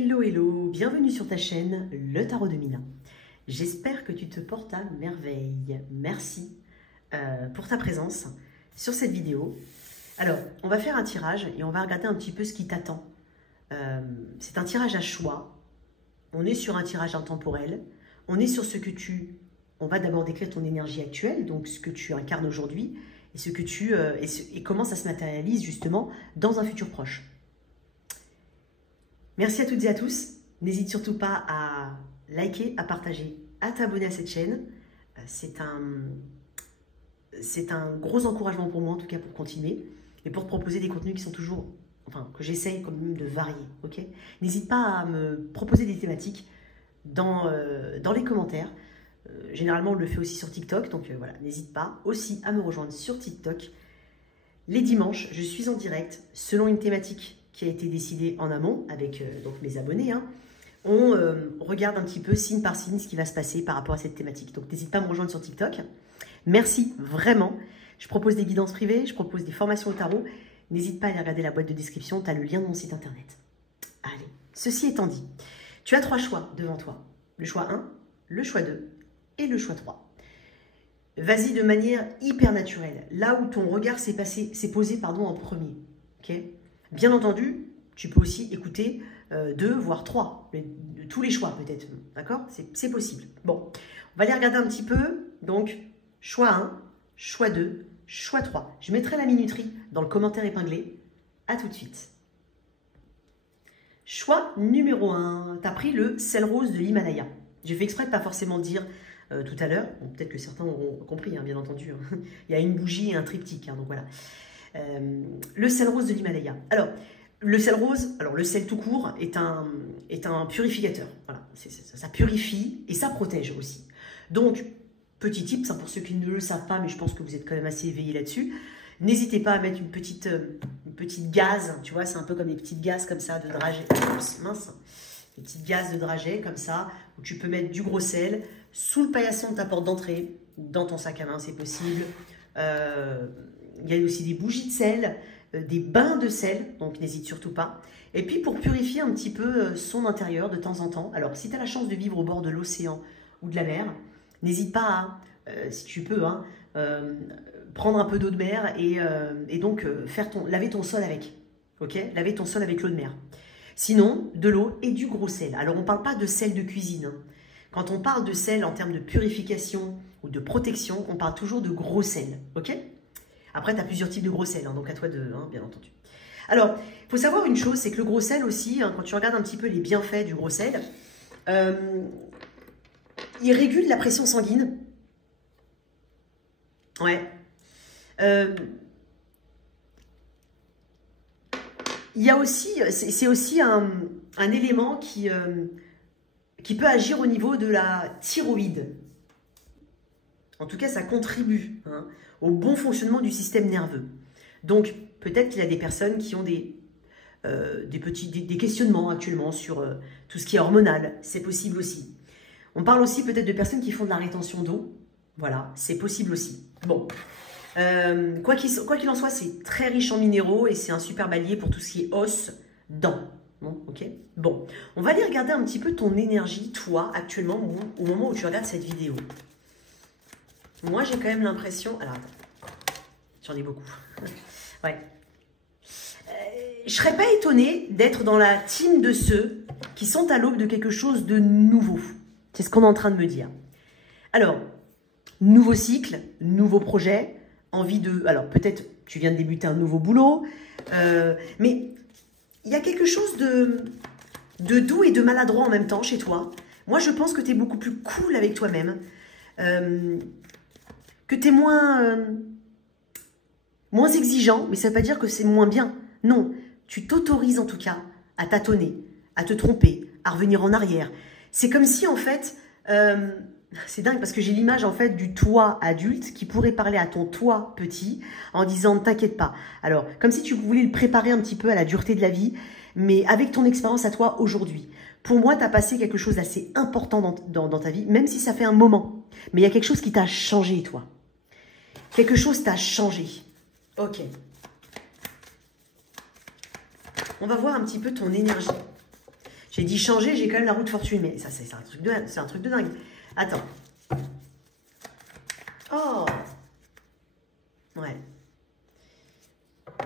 Hello, hello, bienvenue sur ta chaîne, le Tarot de Mina. J'espère que tu te portes à merveille. Merci pour ta présence sur cette vidéo. Alors, on va faire un tirage et on va regarder un petit peu ce qui t'attend. C'est un tirage à choix. On est sur un tirage intemporel. On est sur ce que tu... On va d'abord décrire ton énergie actuelle, donc ce que tu incarnes aujourd'hui et ce que tu et comment ça se matérialise justement dans un futur proche. Merci à toutes et à tous. N'hésite surtout pas à liker, à partager, à t'abonner à cette chaîne. C'est un gros encouragement pour moi, en tout cas, pour continuer et pour te proposer des contenus qui sont toujours, enfin, que j'essaye quand même de varier. Ok ? N'hésite pas à me proposer des thématiques dans les commentaires. Généralement, on le fait aussi sur TikTok, donc voilà, n'hésite pas aussi à me rejoindre sur TikTok. Les dimanches, je suis en direct selon une thématique qui a été décidée en amont avec donc mes abonnés. On regarde un petit peu signe par signe ce qui va se passer par rapport à cette thématique. Donc n'hésite pas à me rejoindre sur TikTok. Merci vraiment. Je propose des guidances privées, je propose des formations au tarot. N'hésite pas à aller regarder la boîte de description, tu as le lien de mon site internet. Allez, ceci étant dit, tu as 3 choix devant toi. Le choix 1, le choix 2 et le choix 3. Vas-y de manière hyper naturelle, là où ton regard s'est posé en premier. Ok ? Bien entendu, tu peux aussi écouter 2, voire 3, tous les choix peut-être, d'accord? C'est possible. Bon, on va aller regarder un petit peu. Donc, choix 1, choix 2, choix 3. Je mettrai la minuterie dans le commentaire épinglé. À tout de suite. Choix numéro 1, tu as pris le sel rose de l'Himalaya. J'ai fait exprès de pas forcément dire tout à l'heure, bon, peut-être que certains auront compris, bien entendu. Il y a une bougie et un triptyque, donc voilà. Le sel rose de l'Himalaya. Alors, le sel rose, le sel tout court est un purificateur. Voilà, ça purifie et ça protège aussi. Donc, petit tip, pour ceux qui ne le savent pas, mais je pense que vous êtes quand même assez éveillés là-dessus, n'hésitez pas à mettre une petite gaze, tu vois, c'est un peu comme des petites gazes comme ça de dragée. Mince, des petites gazes de dragée comme ça, où tu peux mettre du gros sel sous le paillasson de ta porte d'entrée, dans ton sac à main, c'est possible. Il y a aussi des bougies de sel, des bains de sel, donc n'hésite surtout pas. Et puis pour purifier un petit peu son intérieur de temps en temps, alors si tu as la chance de vivre au bord de l'océan ou de la mer, n'hésite pas à, si tu peux, prendre un peu d'eau de mer et donc laver ton sol avec. Ok ? Laver ton sol avec l'eau de mer. Sinon, de l'eau et du gros sel. Alors on ne parle pas de sel de cuisine. Quand on parle de sel en termes de purification ou de protection, on parle toujours de gros sel. Ok ? Après, tu as plusieurs types de gros sel, donc à toi de, bien entendu. Alors, il faut savoir une chose, c'est que le gros sel aussi, quand tu regardes un petit peu les bienfaits du gros sel, il régule la pression sanguine. Ouais. Il y a aussi, c'est aussi un élément qui peut agir au niveau de la thyroïde. En tout cas, ça contribue au bon fonctionnement du système nerveux. Donc, peut-être qu'il y a des personnes qui ont des questionnements actuellement sur tout ce qui est hormonal. C'est possible aussi. On parle aussi peut-être de personnes qui font de la rétention d'eau. Voilà, c'est possible aussi. Bon, quoi qu'il en soit, c'est très riche en minéraux et c'est un super allié pour tout ce qui est os, dents. Bon, ok. Bon, on va aller regarder un petit peu ton énergie, toi, actuellement, au moment où tu regardes cette vidéo. Moi, j'ai quand même l'impression... Alors, j'en ai beaucoup. Ouais. Je serais pas étonnée d'être dans la team de ceux qui sont à l'aube de quelque chose de nouveau. C'est ce qu'on est en train de me dire. Alors, nouveau cycle, nouveau projet, envie de... Alors, peut-être tu viens de débuter un nouveau boulot, mais il y a quelque chose de doux et de maladroit en même temps chez toi. Moi, je pense que tu es beaucoup plus cool avec toi-même. Que tu es moins exigeant, mais ça ne veut pas dire que c'est moins bien. Non, tu t'autorises en tout cas à tâtonner, à te tromper, à revenir en arrière. C'est comme si en fait, c'est dingue parce que j'ai l'image en fait du toi adulte qui pourrait parler à ton toi petit en disant ne t'inquiète pas. Alors, comme si tu voulais le préparer un petit peu à la dureté de la vie, mais avec ton expérience à toi aujourd'hui. Pour moi, tu as passé quelque chose d'assez important dans ta vie, même si ça fait un moment. Mais il y a quelque chose qui t'a changé, toi. Quelque chose t'a changé. Ok. On va voir un petit peu ton énergie. J'ai dit changer, j'ai quand même la roue de fortune. Mais ça, c'est un truc de dingue. Attends. Oh. Ouais.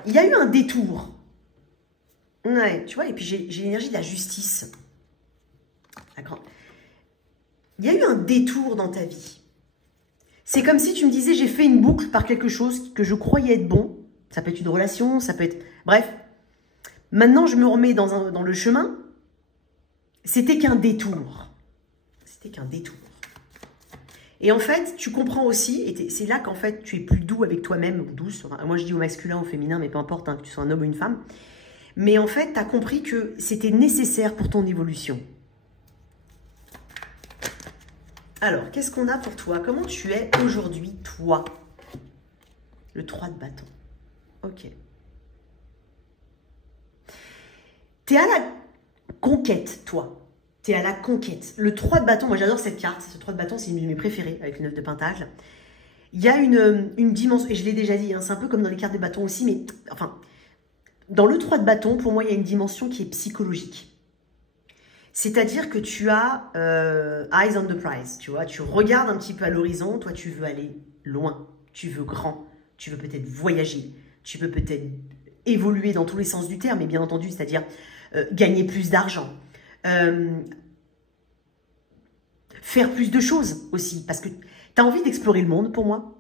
Il y a eu un détour. Ouais, tu vois, et puis j'ai l'énergie de la justice. D'accord. Il y a eu un détour dans ta vie. C'est comme si tu me disais, j'ai fait une boucle par quelque chose que je croyais être bon. Ça peut être une relation, ça peut être... Bref. Maintenant, je me remets dans le chemin. C'était qu'un détour. C'était qu'un détour. Et en fait, tu comprends aussi, et c'est là qu'en fait, tu es plus doux avec toi-même, ou douce. Enfin, moi, je dis au masculin, au féminin, mais peu importe, hein, que tu sois un homme ou une femme. Mais en fait, tu as compris que c'était nécessaire pour ton évolution. Alors, qu'est-ce qu'on a pour toi? Comment tu es aujourd'hui, toi? Le 3 de bâton. Ok. Tu es à la conquête, toi. Tu es à la conquête. Le 3 de bâton, moi j'adore cette carte. Ce 3 de bâton, c'est une de mes préférées, avec le 9 de pentacle. Il y a une dimension, et je l'ai déjà dit, hein, c'est un peu comme dans les cartes de bâton aussi, mais enfin, dans le 3 de bâton, pour moi, il y a une dimension qui est psychologique. C'est-à-dire que tu as eyes on the prize, tu vois, tu regardes un petit peu à l'horizon, toi tu veux aller loin, tu veux grand, tu veux peut-être voyager, tu veux peut-être évoluer dans tous les sens du terme, mais bien entendu, c'est-à-dire gagner plus d'argent, faire plus de choses aussi, parce que tu as envie d'explorer le monde pour moi.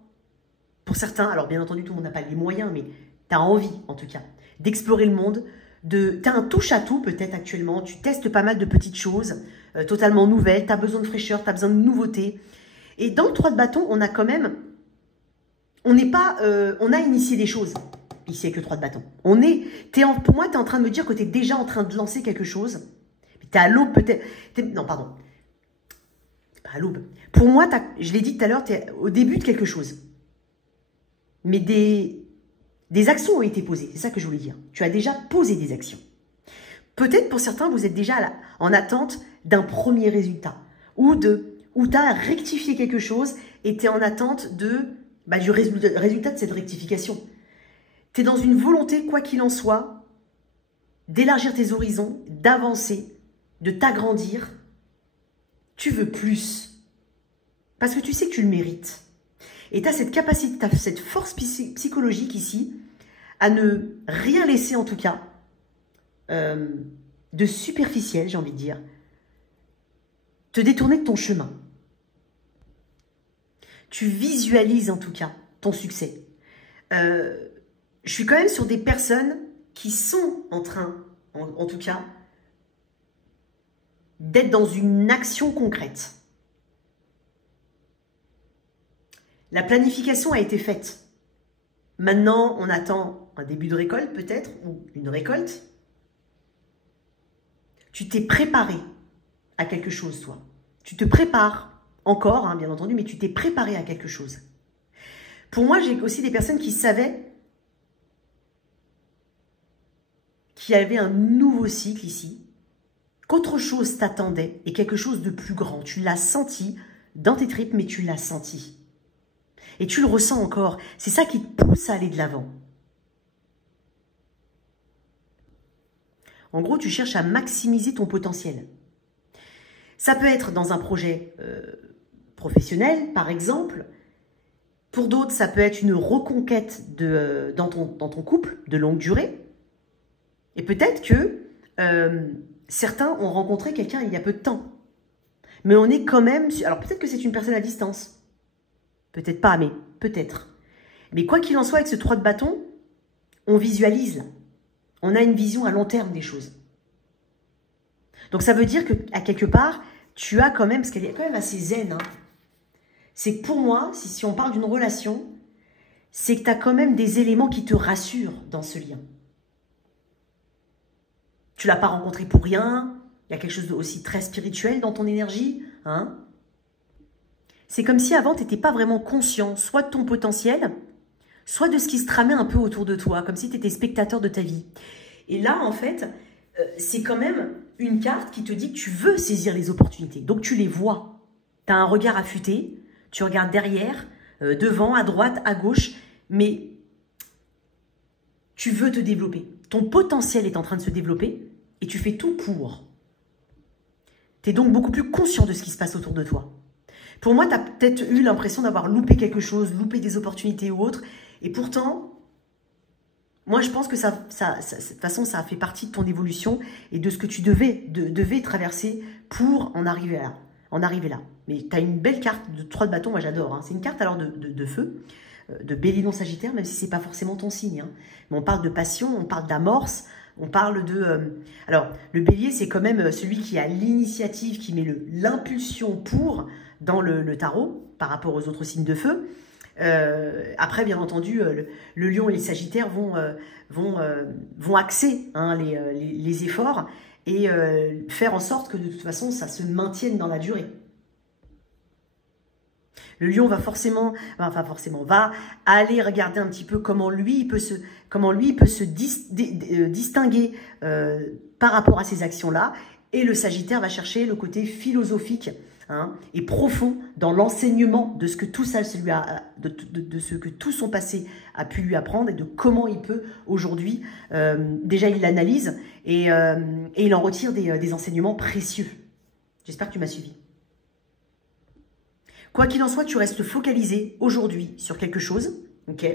Pour certains, alors bien entendu, tout le monde n'a pas les moyens, mais tu as envie, en tout cas, d'explorer le monde. Tu as un touche-à-tout peut-être actuellement, tu testes pas mal de petites choses totalement nouvelles, tu as besoin de fraîcheur, tu as besoin de nouveautés. Et dans le 3 de bâton, on a quand même, on a initié des choses, ici avec le 3 de bâton. Pour moi, tu es en train de me dire que tu es déjà en train de lancer quelque chose. Tu es à l'aube peut-être, non pardon, pas à l'aube. Pour moi, je l'ai dit tout à l'heure, tu es au début de quelque chose. Mais des actions ont été posées, c'est ça que je voulais dire. Tu as déjà posé des actions. Peut-être pour certains, vous êtes déjà en attente d'un premier résultat. Ou tu as rectifié quelque chose et tu es en attente du résultat de cette rectification. Tu es dans une volonté, quoi qu'il en soit, d'élargir tes horizons, d'avancer, de t'agrandir. Tu veux plus. Parce que tu sais que tu le mérites. Et tu as cette capacité, tu as cette force psychologique ici, à ne rien laisser en tout cas de superficiel, j'ai envie de dire, te détourner de ton chemin. Tu visualises en tout cas ton succès. Je suis quand même sur des personnes qui sont en train, en tout cas, d'être dans une action concrète. La planification a été faite. Maintenant, on attend un début de récolte peut-être, ou une récolte. Tu t'es préparé à quelque chose, toi. Tu te prépares encore, hein, bien entendu, mais tu t'es préparé à quelque chose. Pour moi, j'ai aussi des personnes qui savaient qu'il y avait un nouveau cycle ici, qu'autre chose t'attendait et quelque chose de plus grand. Tu l'as senti dans tes tripes, mais tu l'as senti. Et tu le ressens encore. C'est ça qui te pousse à aller de l'avant. En gros, tu cherches à maximiser ton potentiel. Ça peut être dans un projet professionnel, par exemple. Pour d'autres, ça peut être une reconquête dans ton couple de longue durée. Et peut-être que certains ont rencontré quelqu'un il y a peu de temps. Mais on est quand même... Alors peut-être que c'est une personne à distance. Peut-être pas, mais peut-être. Mais quoi qu'il en soit, avec ce 3 de bâton, on visualise là. On a une vision à long terme des choses. Donc ça veut dire qu'à quelque part, tu as quand même, parce qu'elle est quand même assez zen, hein, c'est que pour moi, si on parle d'une relation, c'est que tu as quand même des éléments qui te rassurent dans ce lien. Tu ne l'as pas rencontré pour rien, il y a quelque chose aussi très spirituel dans ton énergie, hein. C'est comme si avant, tu n'étais pas vraiment conscient, soit de ton potentiel, soit de ce qui se tramait un peu autour de toi, comme si tu étais spectateur de ta vie. Et là, en fait, c'est quand même une carte qui te dit que tu veux saisir les opportunités. Donc, tu les vois. Tu as un regard affûté, tu regardes derrière, devant, à droite, à gauche, mais tu veux te développer. Ton potentiel est en train de se développer et tu fais tout pour. Tu es donc beaucoup plus conscient de ce qui se passe autour de toi. Pour moi, tu as peut-être eu l'impression d'avoir loupé quelque chose, loupé des opportunités ou autres. Et pourtant, moi, je pense que de toute façon, ça a fait partie de ton évolution et de ce que tu devais traverser pour en arriver là. Mais tu as une belle carte de 3 de bâton, moi j'adore. Hein. C'est une carte alors de feu, de Bélier non Sagittaire, même si ce n'est pas forcément ton signe. Hein. Mais on parle de passion, on parle d'amorce, on parle de... Alors, le Bélier, c'est quand même celui qui a l'initiative, qui met l'impulsion pour dans le tarot par rapport aux autres signes de feu. Après, bien entendu, le Lion et les Sagittaires vont axer hein, les efforts et faire en sorte que de toute façon, ça se maintienne dans la durée. Le Lion va va aller regarder un petit peu comment lui il peut se distinguer par rapport à ces actions-là. Et le Sagittaire va chercher le côté philosophique hein, et profond dans l'enseignement de ce que tout ça, de ce que tout son passé a pu lui apprendre et de comment il peut aujourd'hui, déjà il l'analyse et il en retire des enseignements précieux. J'espère que tu m'as suivi. Quoi qu'il en soit, tu restes focalisé aujourd'hui sur quelque chose, ok?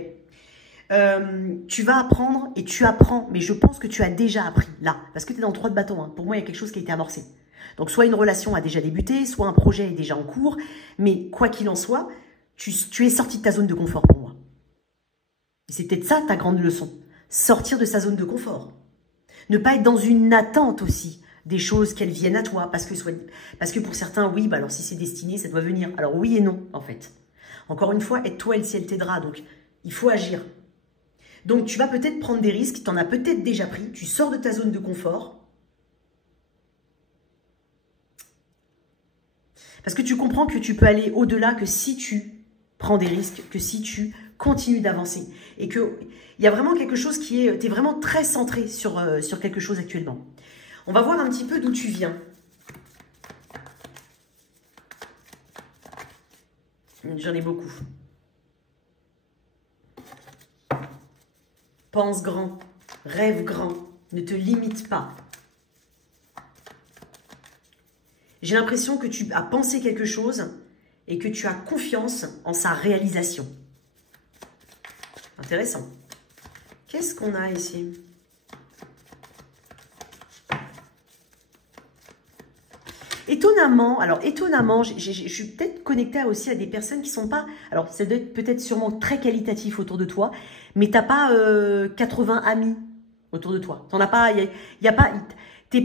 Tu vas apprendre et tu apprends, mais je pense que tu as déjà appris là, parce que tu es dans 3 de bâton. Hein. Pour moi, il y a quelque chose qui a été amorcé. Donc, soit une relation a déjà débuté, soit un projet est déjà en cours, mais quoi qu'il en soit, tu es sorti de ta zone de confort pour moi. Et c'est peut-être ça ta grande leçon, sortir de sa zone de confort. Ne pas être dans une attente aussi des choses qu'elles viennent à toi, parce que pour certains, oui, bah alors si c'est destiné, ça doit venir. Alors oui et non, en fait. Encore une fois, aide-toi et le ciel t'aidera, donc il faut agir. Donc tu vas peut-être prendre des risques, tu en as peut-être déjà pris, tu sors de ta zone de confort, parce que tu comprends que tu peux aller au-delà que si tu prends des risques, que si tu continues d'avancer, et qu'il y a vraiment quelque chose qui est, tu es vraiment très centré sur quelque chose actuellement. On va voir un petit peu d'où tu viens. J'en ai beaucoup. Pense grand, rêve grand, ne te limite pas. J'ai l'impression que tu as pensé quelque chose et que tu as confiance en sa réalisation. Intéressant. Qu'est-ce qu'on a ici ? Étonnamment, je suis peut-être connectée aussi à des personnes qui sont pas... Alors, ça doit être peut-être sûrement très qualitatif autour de toi, mais tu n'as pas 80 amis autour de toi. T'en as pas... T'es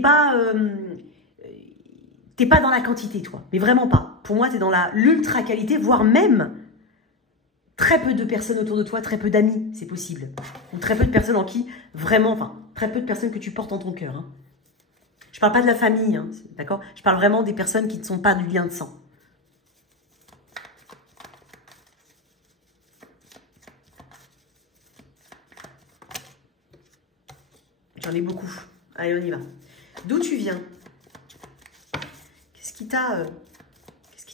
pas dans la quantité, toi. Mais vraiment pas. Pour moi, tu es dans l'ultra qualité, voire même très peu de personnes autour de toi, très peu d'amis, c'est possible. Ou très peu de personnes en qui, vraiment, enfin, très peu de personnes que tu portes en ton cœur, hein. Je parle pas de la famille, hein, d'accord? Je parle vraiment des personnes qui ne sont pas du lien de sang. J'en ai beaucoup. Allez, on y va. D'où tu viens? Qu'est-ce qui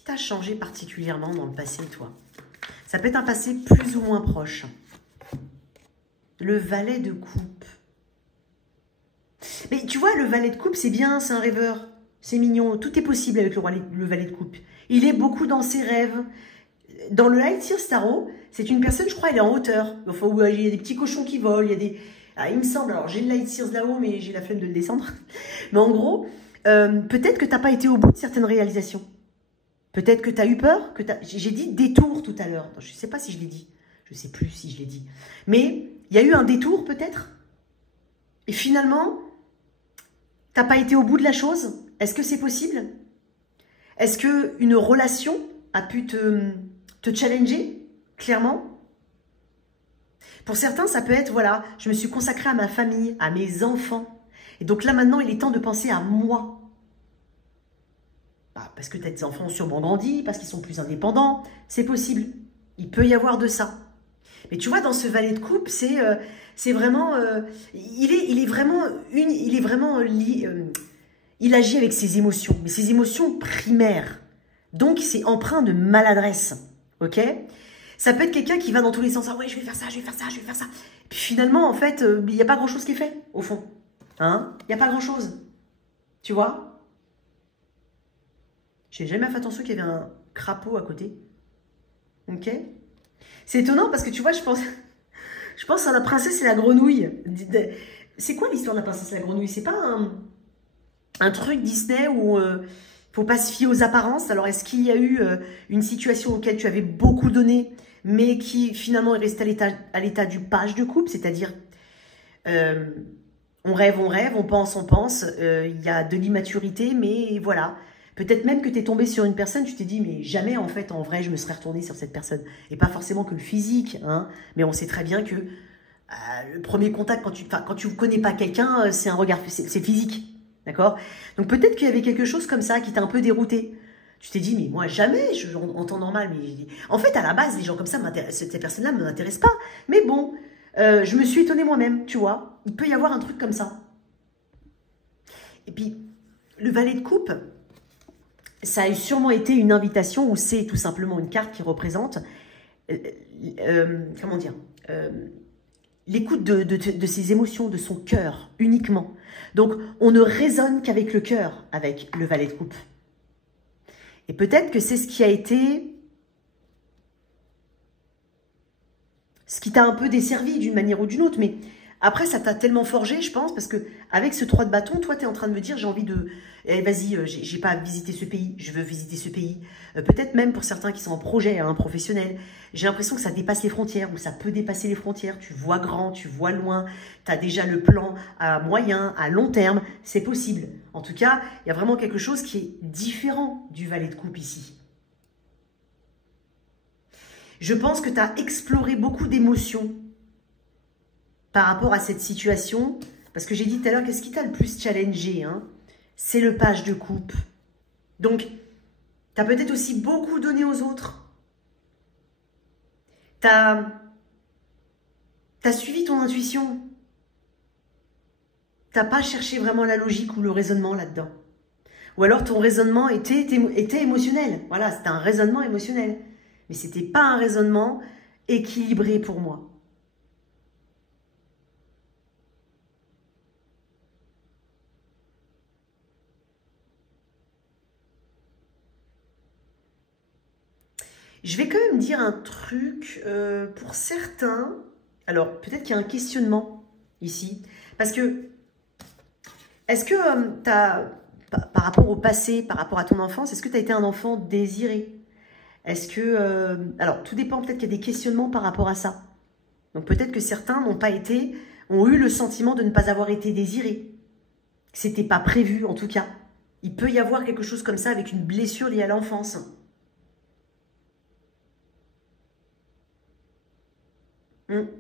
t'a changé particulièrement dans le passé, toi? Ça peut être un passé plus ou moins proche. Le valet de coupe. Mais tu vois, le valet de coupe, c'est bien, c'est un rêveur. C'est mignon. Tout est possible avec le valet de coupe. Il est beaucoup dans ses rêves. Dans le Light Years Tarot, c'est une personne, je crois, elle est en hauteur. Enfin, où il y a des petits cochons qui volent, il y a des... Ah, il me semble, alors j'ai le Light Years là-haut, mais j'ai la flemme de le descendre. Mais en gros, peut-être que tu n'as pas été au bout de certaines réalisations. Peut-être que tu as eu peur. J'ai dit détour tout à l'heure. Je ne sais pas si je l'ai dit. Je ne sais plus si je l'ai dit. Mais il y a eu un détour peut-être. Et finalement, tu n'as pas été au bout de la chose. Est-ce que c'est possible? Est-ce qu'une relation a pu te challenger, clairement? Pour certains, ça peut être, voilà, je me suis consacrée à ma famille, à mes enfants. Et donc là, maintenant, il est temps de penser à moi. Bah, parce que tes enfants ont sûrement grandi, parce qu'ils sont plus indépendants. C'est possible. Il peut y avoir de ça. Mais tu vois, dans ce valet de coupe, c'est vraiment... il agit avec ses émotions, mais ses émotions primaires. Donc, c'est empreint de maladresse. Ok? Ça peut être quelqu'un qui va dans tous les sens. Ah ouais, je vais faire ça, je vais faire ça, je vais faire ça. Puis finalement, en fait, il n'y a pas grand-chose qui est fait, au fond. Hein? Il n'y a pas grand-chose. Tu vois? J'ai jamais fait attention qu'il y avait un crapaud à côté. Ok. C'est étonnant parce que tu vois, je pense à la princesse et la grenouille. C'est quoi l'histoire de la princesse et la grenouille? C'est pas un truc Disney où faut pas se fier aux apparences. Alors, est-ce qu'il y a eu une situation auquel tu avais beaucoup donné, mais qui finalement est restée à l'état du page de coupe, c'est-à-dire on rêve, on pense, il y a de l'immaturité, mais voilà. Peut-être même que tu es tombé sur une personne, tu t'es dit, mais jamais en fait, en vrai, je me serais retournée sur cette personne. Et pas forcément que le physique, hein, mais on sait très bien que le premier contact, quand tu ne connais pas quelqu'un, c'est un regard, c'est physique. D'accord? Donc peut-être qu'il y avait quelque chose comme ça qui t'a un peu dérouté. Tu t'es dit, mais moi, jamais, en temps normal. Mais en fait, à la base, les gens comme ça, ces personnes-là ne m'intéressent pas. Mais bon, je me suis étonnée moi-même, tu vois. Il peut y avoir un truc comme ça. Et puis, le valet de coupe, ça a sûrement été une invitation ou c'est tout simplement une carte qui représente, comment dire, l'écoute de ses émotions, de son cœur uniquement. Donc, on ne raisonne qu'avec le cœur, avec le valet de coupe. Et peut-être que c'est ce qui a été, ce qui t'a un peu desservi d'une manière ou d'une autre, mais après, ça t'a tellement forgé, je pense, parce que avec ce 3 de bâton, toi, tu es en train de me dire, j'ai envie de... Eh, vas-y, j'ai pas visité ce pays, je veux visiter ce pays. Peut-être même pour certains qui sont en projet, hein, professionnel, j'ai l'impression que ça dépasse les frontières, ou ça peut dépasser les frontières. Tu vois grand, tu vois loin, tu as déjà le plan à moyen, à long terme, c'est possible. En tout cas, il y a vraiment quelque chose qui est différent du valet de coupe ici. Je pense que tu as exploré beaucoup d'émotions par rapport à cette situation, parce que j'ai dit tout à l'heure, qu'est-ce qui t'a le plus challengé, hein? C'est le page de coupe. Donc, tu as peut-être aussi beaucoup donné aux autres. Tu as suivi ton intuition. Tu n'as pas cherché vraiment la logique ou le raisonnement là-dedans. Ou alors ton raisonnement était émotionnel. Voilà, c'était un raisonnement émotionnel. Mais ce n'était pas un raisonnement équilibré pour moi. Je vais quand même dire un truc pour certains. Alors, peut-être qu'il y a un questionnement ici. Parce que, est-ce que tu as, par rapport au passé, par rapport à ton enfance, est-ce que tu as été un enfant désiré? Est-ce que... alors, tout dépend, peut-être qu'il y a des questionnements par rapport à ça. Donc, peut-être que certains n'ont pas été, ont eu le sentiment de ne pas avoir été désirés. C'était pas prévu, en tout cas. Il peut y avoir quelque chose comme ça avec une blessure liée à l'enfance.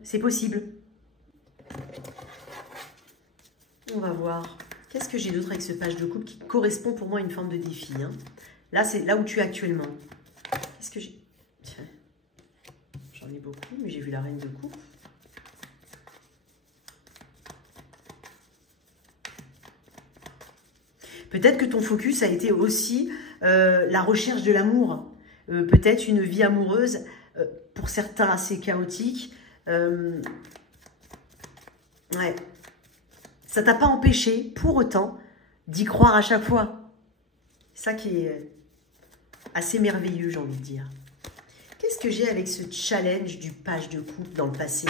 C'est possible. On va voir. Qu'est-ce que j'ai d'autre avec ce page de coupe qui correspond pour moi à une forme de défi, hein? Là, c'est là où tu es actuellement. Qu'est-ce que j'ai... Tiens. J'en ai beaucoup, mais j'ai vu la reine de coupe. Peut-être que ton focus a été aussi la recherche de l'amour. Peut-être une vie amoureuse, pour certains assez chaotique. Ouais. Ça t'a pas empêché, pour autant, d'y croire à chaque fois. C'est ça qui est assez merveilleux, j'ai envie de dire. Qu'est-ce que j'ai avec ce challenge du page de coupe dans le passé?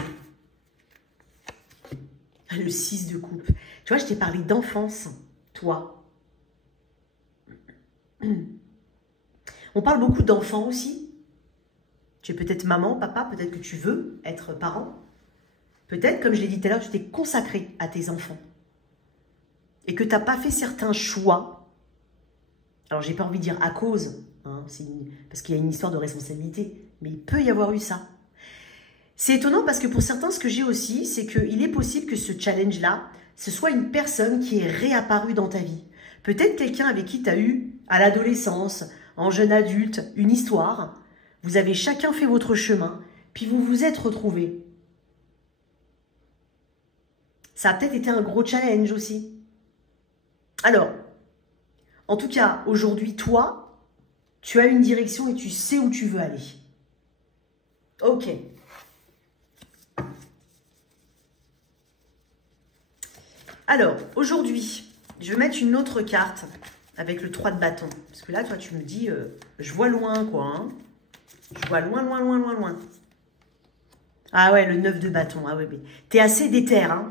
Le 6 de coupe. Tu vois, je t'ai parlé d'enfance, toi. On parle beaucoup d'enfants aussi. Tu es peut-être maman, papa, peut-être que tu veux être parent. Peut-être, comme je l'ai dit tout à l'heure, tu t'es consacré à tes enfants. Et que tu n'as pas fait certains choix. Alors, j'ai pas envie de dire à cause, hein, parce qu'il y a une histoire de responsabilité. Mais il peut y avoir eu ça. C'est étonnant parce que pour certains, ce que j'ai aussi, c'est qu'il est possible que ce challenge-là, ce soit une personne qui est réapparue dans ta vie. Peut-être quelqu'un avec qui tu as eu, à l'adolescence, en jeune adulte, une histoire. Vous avez chacun fait votre chemin, puis vous vous êtes retrouvés. Ça a peut-être été un gros challenge aussi. Alors, en tout cas, aujourd'hui, toi, tu as une direction et tu sais où tu veux aller. Ok. Alors, aujourd'hui, je vais mettre une autre carte. avec le 3 de bâton. Parce que là, toi, tu me dis, je vois loin, quoi. Hein. Je vois loin, loin, loin, loin, loin. Ah ouais, le 9 de bâton. Ah ouais, mais t'es assez déter, hein.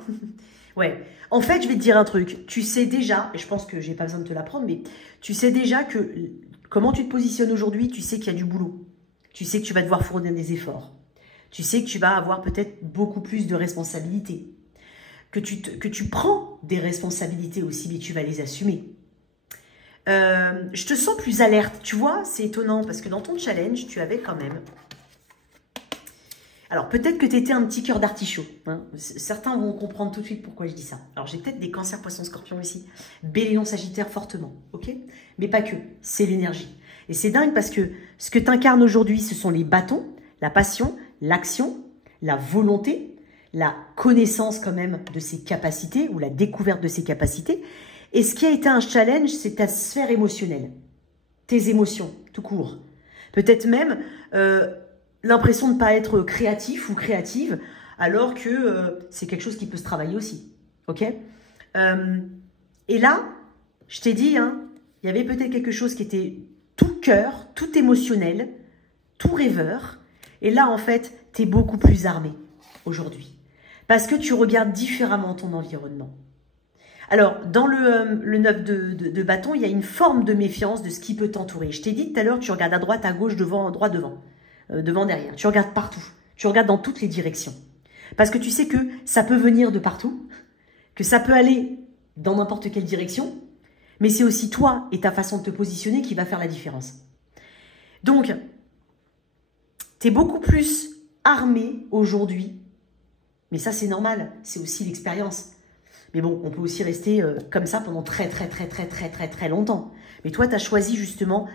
Ouais. En fait, je vais te dire un truc. Tu sais déjà, et je pense que j'ai pas besoin de te l'apprendre, mais tu sais déjà que comment tu te positionnes aujourd'hui, tu sais qu'il y a du boulot. Tu sais que tu vas devoir fournir des efforts. Tu sais que tu vas avoir peut-être beaucoup plus de responsabilités. Que tu prends des responsabilités aussi, mais tu vas les assumer. Je te sens plus alerte, tu vois, c'est étonnant, parce que dans ton challenge, tu avais quand même... Alors, peut-être que tu étais un petit cœur d'artichaut. Hein. Certains vont comprendre tout de suite pourquoi je dis ça. Alors, j'ai peut-être des cancers, poissons, scorpions ici. Bélier, sagittaire, fortement, ok? Mais pas que, c'est l'énergie. Et c'est dingue parce que ce que tu incarnes aujourd'hui, ce sont les bâtons, la passion, l'action, la volonté, la connaissance quand même de ses capacités ou la découverte de ses capacités. Et ce qui a été un challenge, c'est ta sphère émotionnelle, tes émotions, tout court. Peut-être même l'impression de ne pas être créatif ou créative, alors que c'est quelque chose qui peut se travailler aussi. Ok? Et là, je t'ai dit, hein, il y avait peut-être quelque chose qui était tout cœur, tout émotionnel, tout rêveur. Et là, en fait, tu es beaucoup plus armé aujourd'hui. Parce que tu regardes différemment ton environnement. Alors, dans le 9 de bâton, il y a une forme de méfiance de ce qui peut t'entourer. Je t'ai dit tout à l'heure, tu regardes à droite, à gauche, devant, droit, devant, derrière. Tu regardes partout. Tu regardes dans toutes les directions. Parce que tu sais que ça peut venir de partout, que ça peut aller dans n'importe quelle direction, mais c'est aussi toi et ta façon de te positionner qui va faire la différence. Donc, tu es beaucoup plus armé aujourd'hui, mais ça c'est normal, c'est aussi l'expérience. Mais bon, on peut aussi rester comme ça pendant très longtemps. Mais toi, tu as choisi justement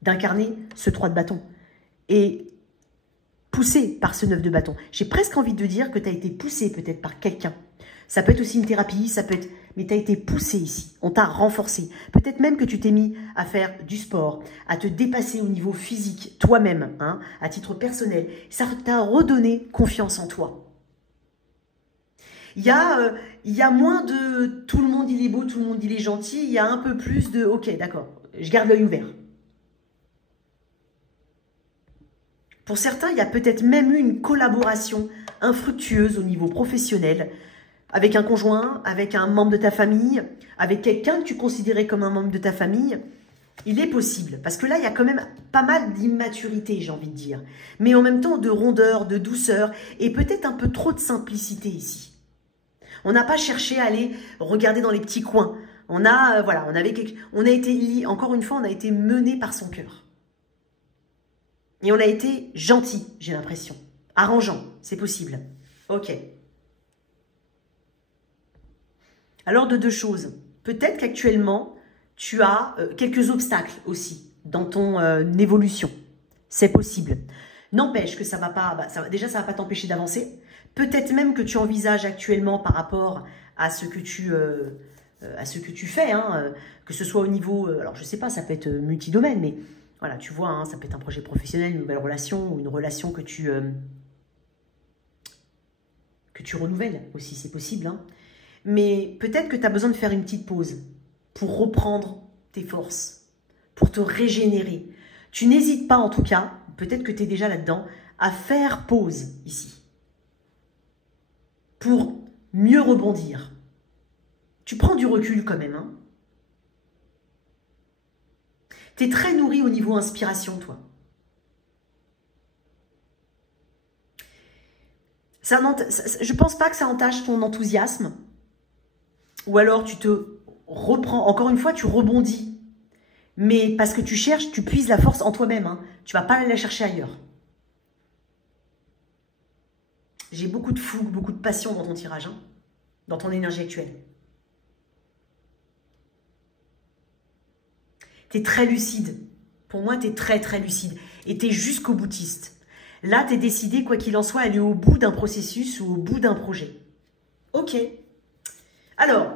d'incarner ce 3 de bâton. Et poussé par ce 9 de bâton. J'ai presque envie de dire que tu as été poussé peut-être par quelqu'un. Ça peut être aussi une thérapie, ça peut être... Mais tu as été poussé ici, on t'a renforcé. Peut-être même que tu t'es mis à faire du sport, à te dépasser au niveau physique, toi-même, hein, à titre personnel. Ça t'a redonné confiance en toi. Il y a moins de tout le monde il est beau, tout le monde il est gentil. Il y a un peu plus de ok, d'accord, je garde l'œil ouvert. Pour certains, il y a peut-être même eu une collaboration infructueuse au niveau professionnel avec un conjoint, avec un membre de ta famille, avec quelqu'un que tu considérais comme un membre de ta famille. Il est possible, parce que là, il y a quand même pas mal d'immaturité, j'ai envie de dire. Mais en même temps, de rondeur, de douceur, et peut-être un peu trop de simplicité ici. On n'a pas cherché à aller regarder dans les petits coins. On a, voilà, on a été, encore une fois, on a été mené par son cœur. Et on a été gentil, j'ai l'impression. Arrangeant, c'est possible. Ok. Alors, de deux choses. Peut-être qu'actuellement, tu as quelques obstacles aussi dans ton évolution. C'est possible. N'empêche que ça va pas, déjà, ça ne va pas t'empêcher d'avancer. Peut-être même que tu envisages actuellement par rapport à ce que tu fais, hein, que ce soit au niveau, alors je ne sais pas, ça peut être multidomaine, mais voilà, tu vois, hein, ça peut être un projet professionnel, une nouvelle relation, ou une relation que tu renouvelles aussi, c'est possible. Hein. Mais peut-être que tu as besoin de faire une petite pause pour reprendre tes forces, pour te régénérer. Tu n'hésites pas en tout cas, peut-être que tu es déjà là-dedans, à faire pause ici. Pour mieux rebondir. Tu prends du recul quand même. Hein. Tu es très nourri au niveau inspiration, toi. Je ne pense pas que ça entache ton enthousiasme. Ou alors tu te reprends, encore une fois, tu rebondis. Mais parce que tu cherches, tu puises la force en toi-même. Hein. Tu ne vas pas aller la chercher ailleurs. J'ai beaucoup de fougue, beaucoup de passion dans ton tirage, hein, dans ton énergie actuelle. Tu es très lucide. Pour moi, tu es très lucide. Et tu es jusqu'au boutiste. Là, tu es décidé, quoi qu'il en soit, à aller au bout d'un processus ou au bout d'un projet. Ok. Alors,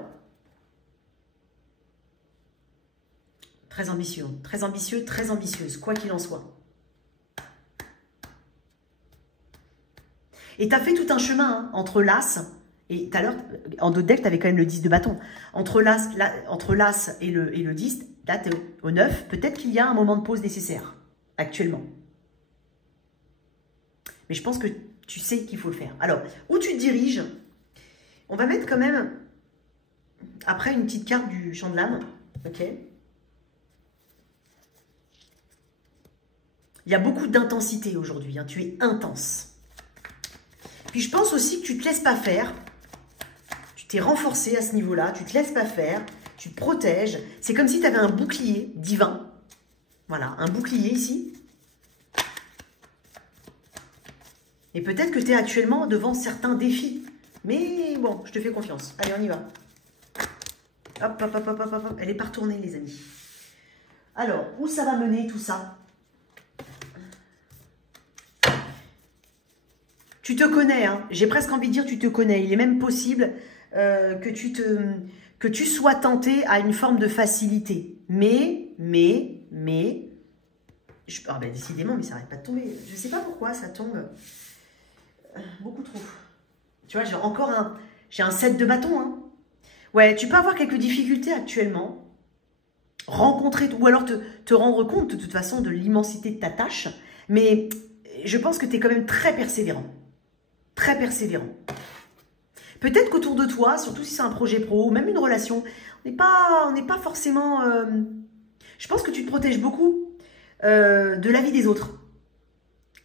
très ambitieux, très ambitieux, très ambitieuse, quoi qu'il en soit. Et tu as fait tout un chemin hein, entre l'as, et tout à l'heure, en d'autres decks, tu avais quand même le 10 de bâton. Entre l'as et le 10, Là, tu es au 9. Peut-être qu'il y a un moment de pause nécessaire, actuellement. Mais je pense que tu sais qu'il faut le faire. Alors, où tu te diriges? On va mettre quand même, après, une petite carte du champ de l'âme. Ok. Il y a beaucoup d'intensité aujourd'hui. Hein. Tu es intense. Puis je pense aussi que tu ne te laisses pas faire. Tu t'es renforcé à ce niveau-là. Tu ne te laisses pas faire. Tu te protèges. C'est comme si tu avais un bouclier divin. Voilà, un bouclier ici. Et peut-être que tu es actuellement devant certains défis. Mais bon, je te fais confiance. Allez, on y va. Hop, hop, hop, hop, hop, hop. Elle n'est pas retournée, les amis. Alors, où ça va mener tout ça? Tu te connais, hein. J'ai presque envie de dire tu te connais. Il est même possible que tu sois tenté à une forme de facilité. Mais, ah ben décidément, mais ça n'arrête pas de tomber. Je ne sais pas pourquoi ça tombe beaucoup trop. Tu vois, j'ai un 7 de bâton. Hein. Ouais, tu peux avoir quelques difficultés actuellement. Rencontrer, ou alors te rendre compte de toute façon de l'immensité de ta tâche. Mais je pense que tu es quand même très persévérant. Très persévérant. Peut-être qu'autour de toi, surtout si c'est un projet pro ou même une relation, on n'est pas forcément... je pense que tu te protèges beaucoup de la vie des autres.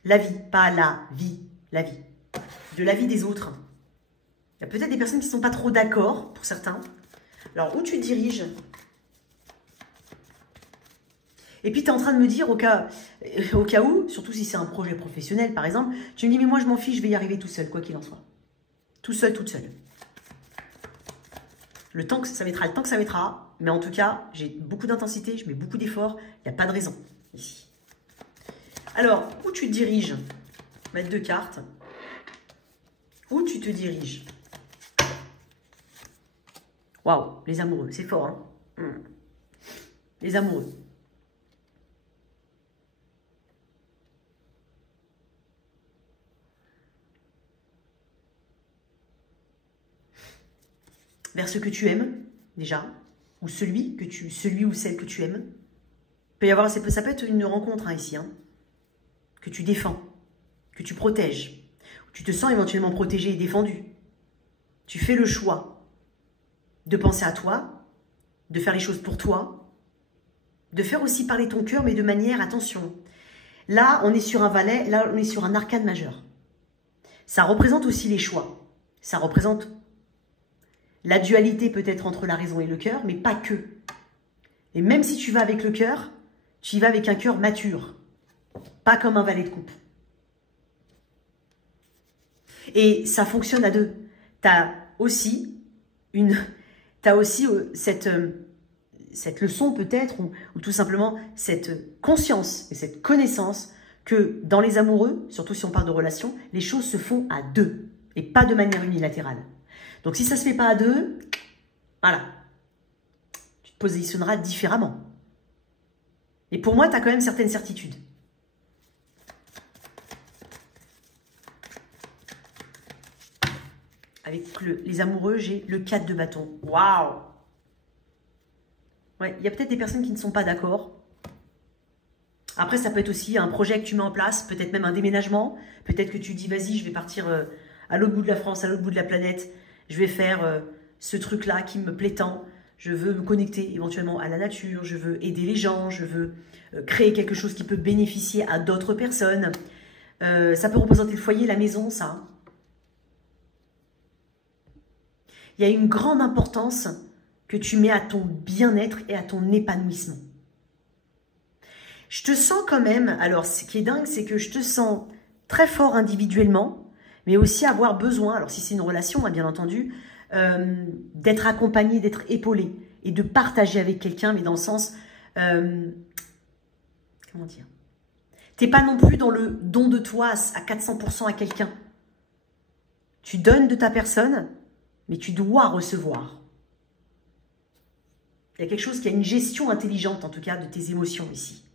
La vie, pas la vie, la vie. De la vie des autres. Il y a peut-être des personnes qui ne sont pas trop d'accord, pour certains. Alors, où tu te diriges? Et puis, tu es en train de me dire, au cas où, surtout si c'est un projet professionnel, par exemple, tu me dis, mais moi, je m'en fiche, je vais y arriver tout seul, quoi qu'il en soit. Tout seul, toute seule. Le temps que ça mettra, le temps que ça mettra. Mais en tout cas, j'ai beaucoup d'intensité, je mets beaucoup d'efforts. Il n'y a pas de raison, ici. Alors, où tu te diriges? Mettre 2 cartes. Où tu te diriges? Waouh, les amoureux, c'est fort, hein. Les amoureux. Vers ce que tu aimes, déjà, ou celui ou celle que tu aimes. Ça peut être une rencontre, hein, ici, hein, que tu défends, que tu protèges. Tu te sens éventuellement protégé et défendu. Tu fais le choix de penser à toi, de faire les choses pour toi, de faire aussi parler ton cœur, mais de manière, attention. Là, on est sur un valet, là, on est sur un arcane majeur. Ça représente aussi les choix. Ça représente la dualité peut-être entre la raison et le cœur, mais pas que. Et même si tu vas avec le cœur, tu y vas avec un cœur mature. Pas comme un valet de coupe. Et ça fonctionne à deux. Tu as aussi, cette leçon peut-être, ou tout simplement cette conscience et cette connaissance que dans les amoureux, surtout si on parle de relations, les choses se font à deux et pas de manière unilatérale. Donc si ça ne se fait pas à deux, voilà, tu te positionneras différemment. Et pour moi, tu as quand même certaines certitudes. Avec les amoureux, j'ai le 4 de bâton. Waouh! Ouais, il y a peut-être des personnes qui ne sont pas d'accord. Après, ça peut être aussi un projet que tu mets en place, peut-être même un déménagement. Peut-être que tu dis, vas-y, je vais partir à l'autre bout de la France, à l'autre bout de la planète. Je vais faire ce truc-là qui me plaît tant. Je veux me connecter éventuellement à la nature. Je veux aider les gens. Je veux créer quelque chose qui peut bénéficier à d'autres personnes. Ça peut représenter le foyer, la maison, ça. Il y a une grande importance que tu mets à ton bien-être et à ton épanouissement. Je te sens quand même, alors ce qui est dingue, c'est que je te sens très fort individuellement, mais aussi avoir besoin, alors si c'est une relation, hein, bien entendu, d'être accompagné, d'être épaulé et de partager avec quelqu'un, mais dans le sens, comment dire, t'es pas non plus dans le don de toi à 400% à quelqu'un. Tu donnes de ta personne, mais tu dois recevoir. Il y a quelque chose qui a une gestion intelligente, en tout cas, de tes émotions ici.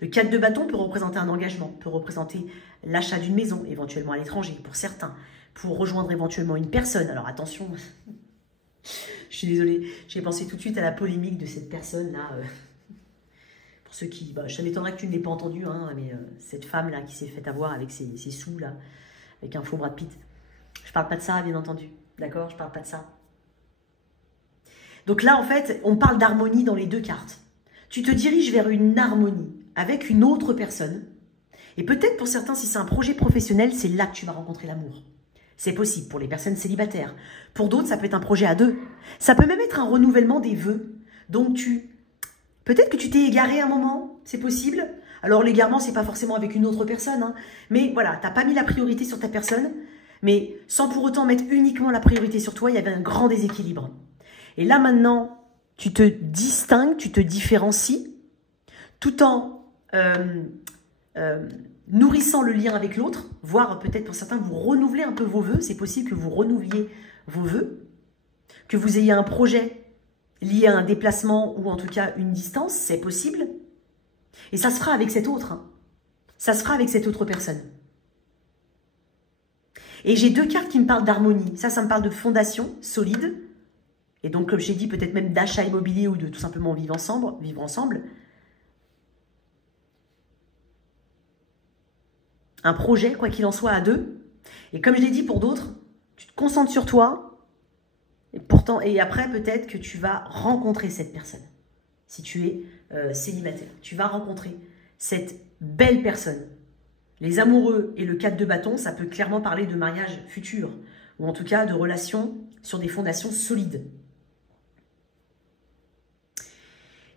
Le 4 de bâton peut représenter un engagement, peut représenter l'achat d'une maison, éventuellement à l'étranger, pour certains, pour rejoindre éventuellement une personne. Alors attention, je suis désolée, j'ai pensé tout de suite à la polémique de cette personne-là ceux qui... Bah, ça m'étonnerait que tu ne l'aies pas entendu, hein, mais cette femme-là qui s'est fait avoir avec ses sous, là, avec un faux Brad Pitt. Je parle pas de ça, bien entendu. D'accord? Je parle pas de ça. Donc là, en fait, on parle d'harmonie dans les deux cartes. Tu te diriges vers une harmonie avec une autre personne. Et peut-être pour certains, si c'est un projet professionnel, c'est là que tu vas rencontrer l'amour. C'est possible pour les personnes célibataires. Pour d'autres, ça peut être un projet à deux. Ça peut même être un renouvellement des vœux. Donc peut-être que tu t'es égaré un moment, c'est possible. Alors l'égarement, c'est pas forcément avec une autre personne. Hein. Mais voilà, tu n'as pas mis la priorité sur ta personne. Mais sans pour autant mettre uniquement la priorité sur toi, il y avait un grand déséquilibre. Et là maintenant, tu te distingues, tu te différencies, tout en nourrissant le lien avec l'autre, voire peut-être pour certains, vous renouvelez un peu vos vœux. C'est possible que vous renouveliez vos vœux, que vous ayez un projet lié à un déplacement ou en tout cas une distance, c'est possible. Et ça se fera avec cet autre. Hein. Ça se fera avec cette autre personne. Et j'ai deux cartes qui me parlent d'harmonie. Ça me parle de fondation solide. Et donc, comme j'ai dit, peut-être même d'achat immobilier ou de tout simplement vivre ensemble. Un projet, quoi qu'il en soit, à deux. Et comme je l'ai dit pour d'autres, tu te concentres sur toi. Et après, peut-être que tu vas rencontrer cette personne. Si tu es célibataire, tu vas rencontrer cette belle personne. Les amoureux et le 4 de bâton, ça peut clairement parler de mariage futur. Ou en tout cas de relations sur des fondations solides.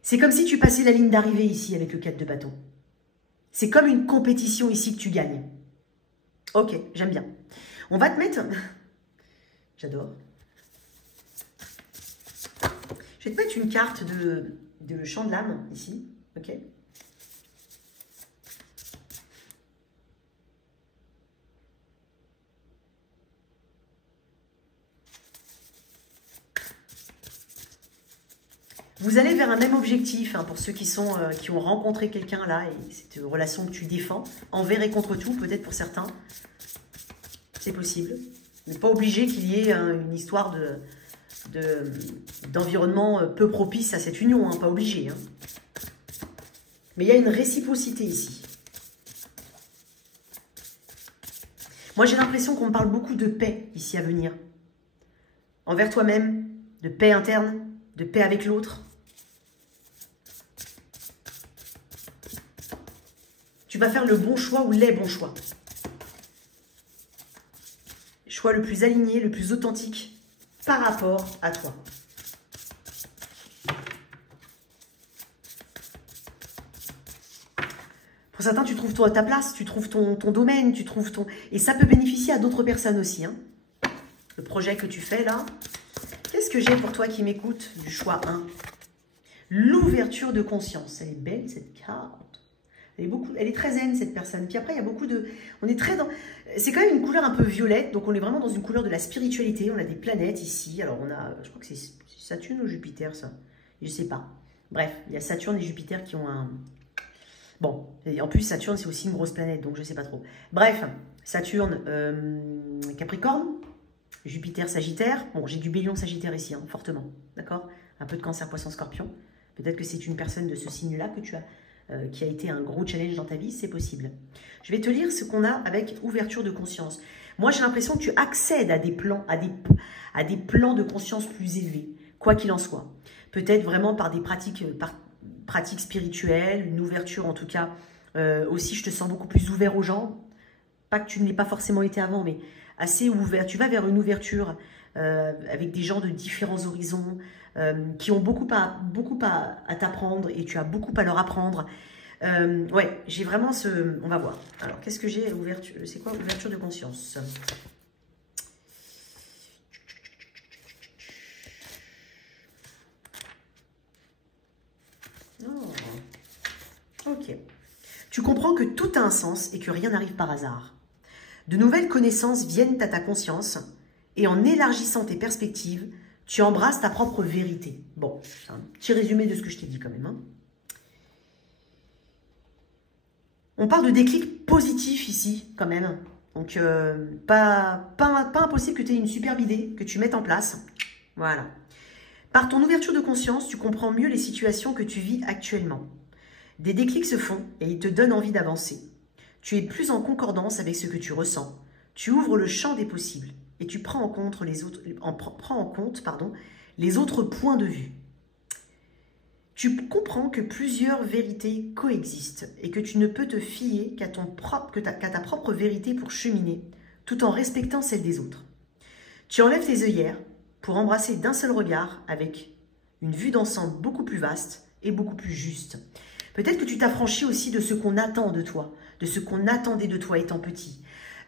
C'est comme si tu passais la ligne d'arrivée ici avec le 4 de bâton. C'est comme une compétition ici que tu gagnes. Ok, j'aime bien. On va te mettre... J'adore. Je vais te mettre une carte de chant de l'âme ici. Ok. Vous allez vers un même objectif, hein, pour ceux qui ont rencontré quelqu'un là, et cette relation que tu défends, envers et contre tout, peut-être pour certains, c'est possible. Vous n'êtes pas obligé qu'il y ait une histoire d'environnement peu propice à cette union, hein, pas obligé. Hein. Mais il y a une réciprocité ici. Moi j'ai l'impression qu'on me parle beaucoup de paix ici à venir. Envers toi-même, de paix interne, de paix avec l'autre. Tu vas faire le bon choix ou les bons choix. Choix le plus aligné, le plus authentique par rapport à toi. Pour certains, tu trouves toi ta place, tu trouves ton domaine, tu trouves ton... Et ça peut bénéficier à d'autres personnes aussi. Hein. Le projet que tu fais là. Qu'est-ce que j'ai pour toi qui m'écoute du choix 1? L'ouverture de conscience. Elle est belle cette carte. Elle est très zen cette personne. Puis après, il y a beaucoup de... On est très dans... C'est quand même une couleur un peu violette. Donc on est vraiment dans une couleur de la spiritualité. On a des planètes ici. Alors on a... Je crois que c'est Saturne ou Jupiter ça. Je ne sais pas. Bref, il y a Saturne et Jupiter qui ont un... Bon, et en plus Saturne c'est aussi une grosse planète. Donc je ne sais pas trop. Bref, Saturne, Capricorne. Jupiter, Sagittaire. Bon, j'ai du Bélion, Sagittaire ici, hein, fortement. D'accord? Un peu de Cancer, Poisson, Scorpion. Peut-être que c'est une personne de ce signe-là que tu as... qui a été un gros challenge dans ta vie, c'est possible. Je vais te lire ce qu'on a avec ouverture de conscience. Moi, j'ai l'impression que tu accèdes à des plans, à des plans de conscience plus élevés, quoi qu'il en soit. Peut-être vraiment par des pratiques spirituelles, une ouverture en tout cas. Aussi, je te sens beaucoup plus ouvert aux gens. Pas que tu ne l'aies pas forcément été avant, mais assez ouvert. Tu vas vers une ouverture avec des gens de différents horizons, qui ont beaucoup à t'apprendre et tu as beaucoup à leur apprendre. Ouais, j'ai vraiment ce... On va voir. Alors, qu'est-ce que j'ai? C'est quoi ouverture de conscience? Oh. Ok. Tu comprends que tout a un sens et que rien n'arrive par hasard. De nouvelles connaissances viennent à ta conscience et en élargissant tes perspectives, tu embrasses ta propre vérité. Bon, c'est un petit résumé de ce que je t'ai dit quand même. Hein. On parle de déclic positif ici, quand même. Donc, pas impossible que tu aies une superbe idée, que tu mettes en place. Voilà. Par ton ouverture de conscience, tu comprends mieux les situations que tu vis actuellement. Des déclics se font et ils te donnent envie d'avancer. Tu es plus en concordance avec ce que tu ressens. Tu ouvres le champ des possibles et tu prends en compte les autres points de vue. Tu comprends que plusieurs vérités coexistent et que tu ne peux te fier qu'à ta propre vérité pour cheminer, tout en respectant celle des autres. Tu enlèves tes œillères pour embrasser d'un seul regard avec une vue d'ensemble beaucoup plus vaste et beaucoup plus juste. Peut-être que tu t'affranchis aussi de ce qu'on attend de toi, de ce qu'on attendait de toi étant petit,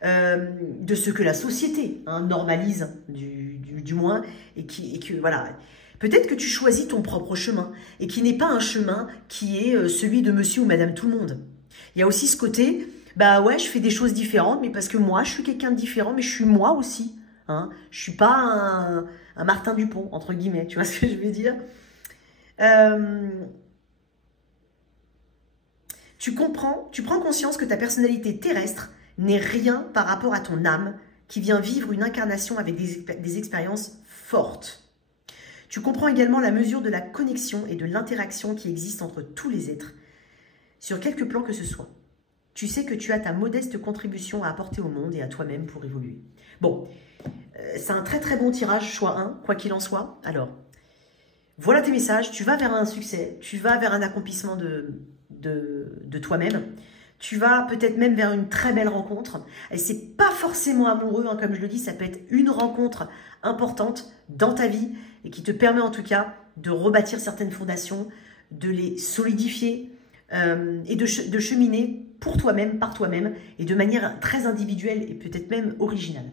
de ce que la société normalise, du moins, et que voilà. Peut-être que tu choisis ton propre chemin et qui n'est pas un chemin qui est celui de monsieur ou madame tout le monde. Il y a aussi ce côté, bah ouais, je fais des choses différentes, mais parce que moi, je suis quelqu'un de différent, mais je suis moi aussi. Hein. Je ne suis pas un Martin Dupont, entre guillemets, tu vois ce que je veux dire? Tu prends conscience que ta personnalité terrestre n'est rien par rapport à ton âme qui vient vivre une incarnation avec des expériences fortes. Tu comprends également la mesure de la connexion et de l'interaction qui existe entre tous les êtres, sur quelque plan que ce soit. Tu sais que tu as ta modeste contribution à apporter au monde et à toi-même pour évoluer. Bon, c'est un très très bon tirage, choix 1, quoi qu'il en soit. Alors, voilà tes messages, tu vas vers un succès, tu vas vers un accomplissement de toi-même. Tu vas peut-être même vers une très belle rencontre. Et c'est pas forcément amoureux, hein, comme je le dis, ça peut être une rencontre importante dans ta vie et qui te permet en tout cas de rebâtir certaines fondations, de les solidifier et de cheminer pour toi-même, par toi-même et de manière très individuelle et peut-être même originale.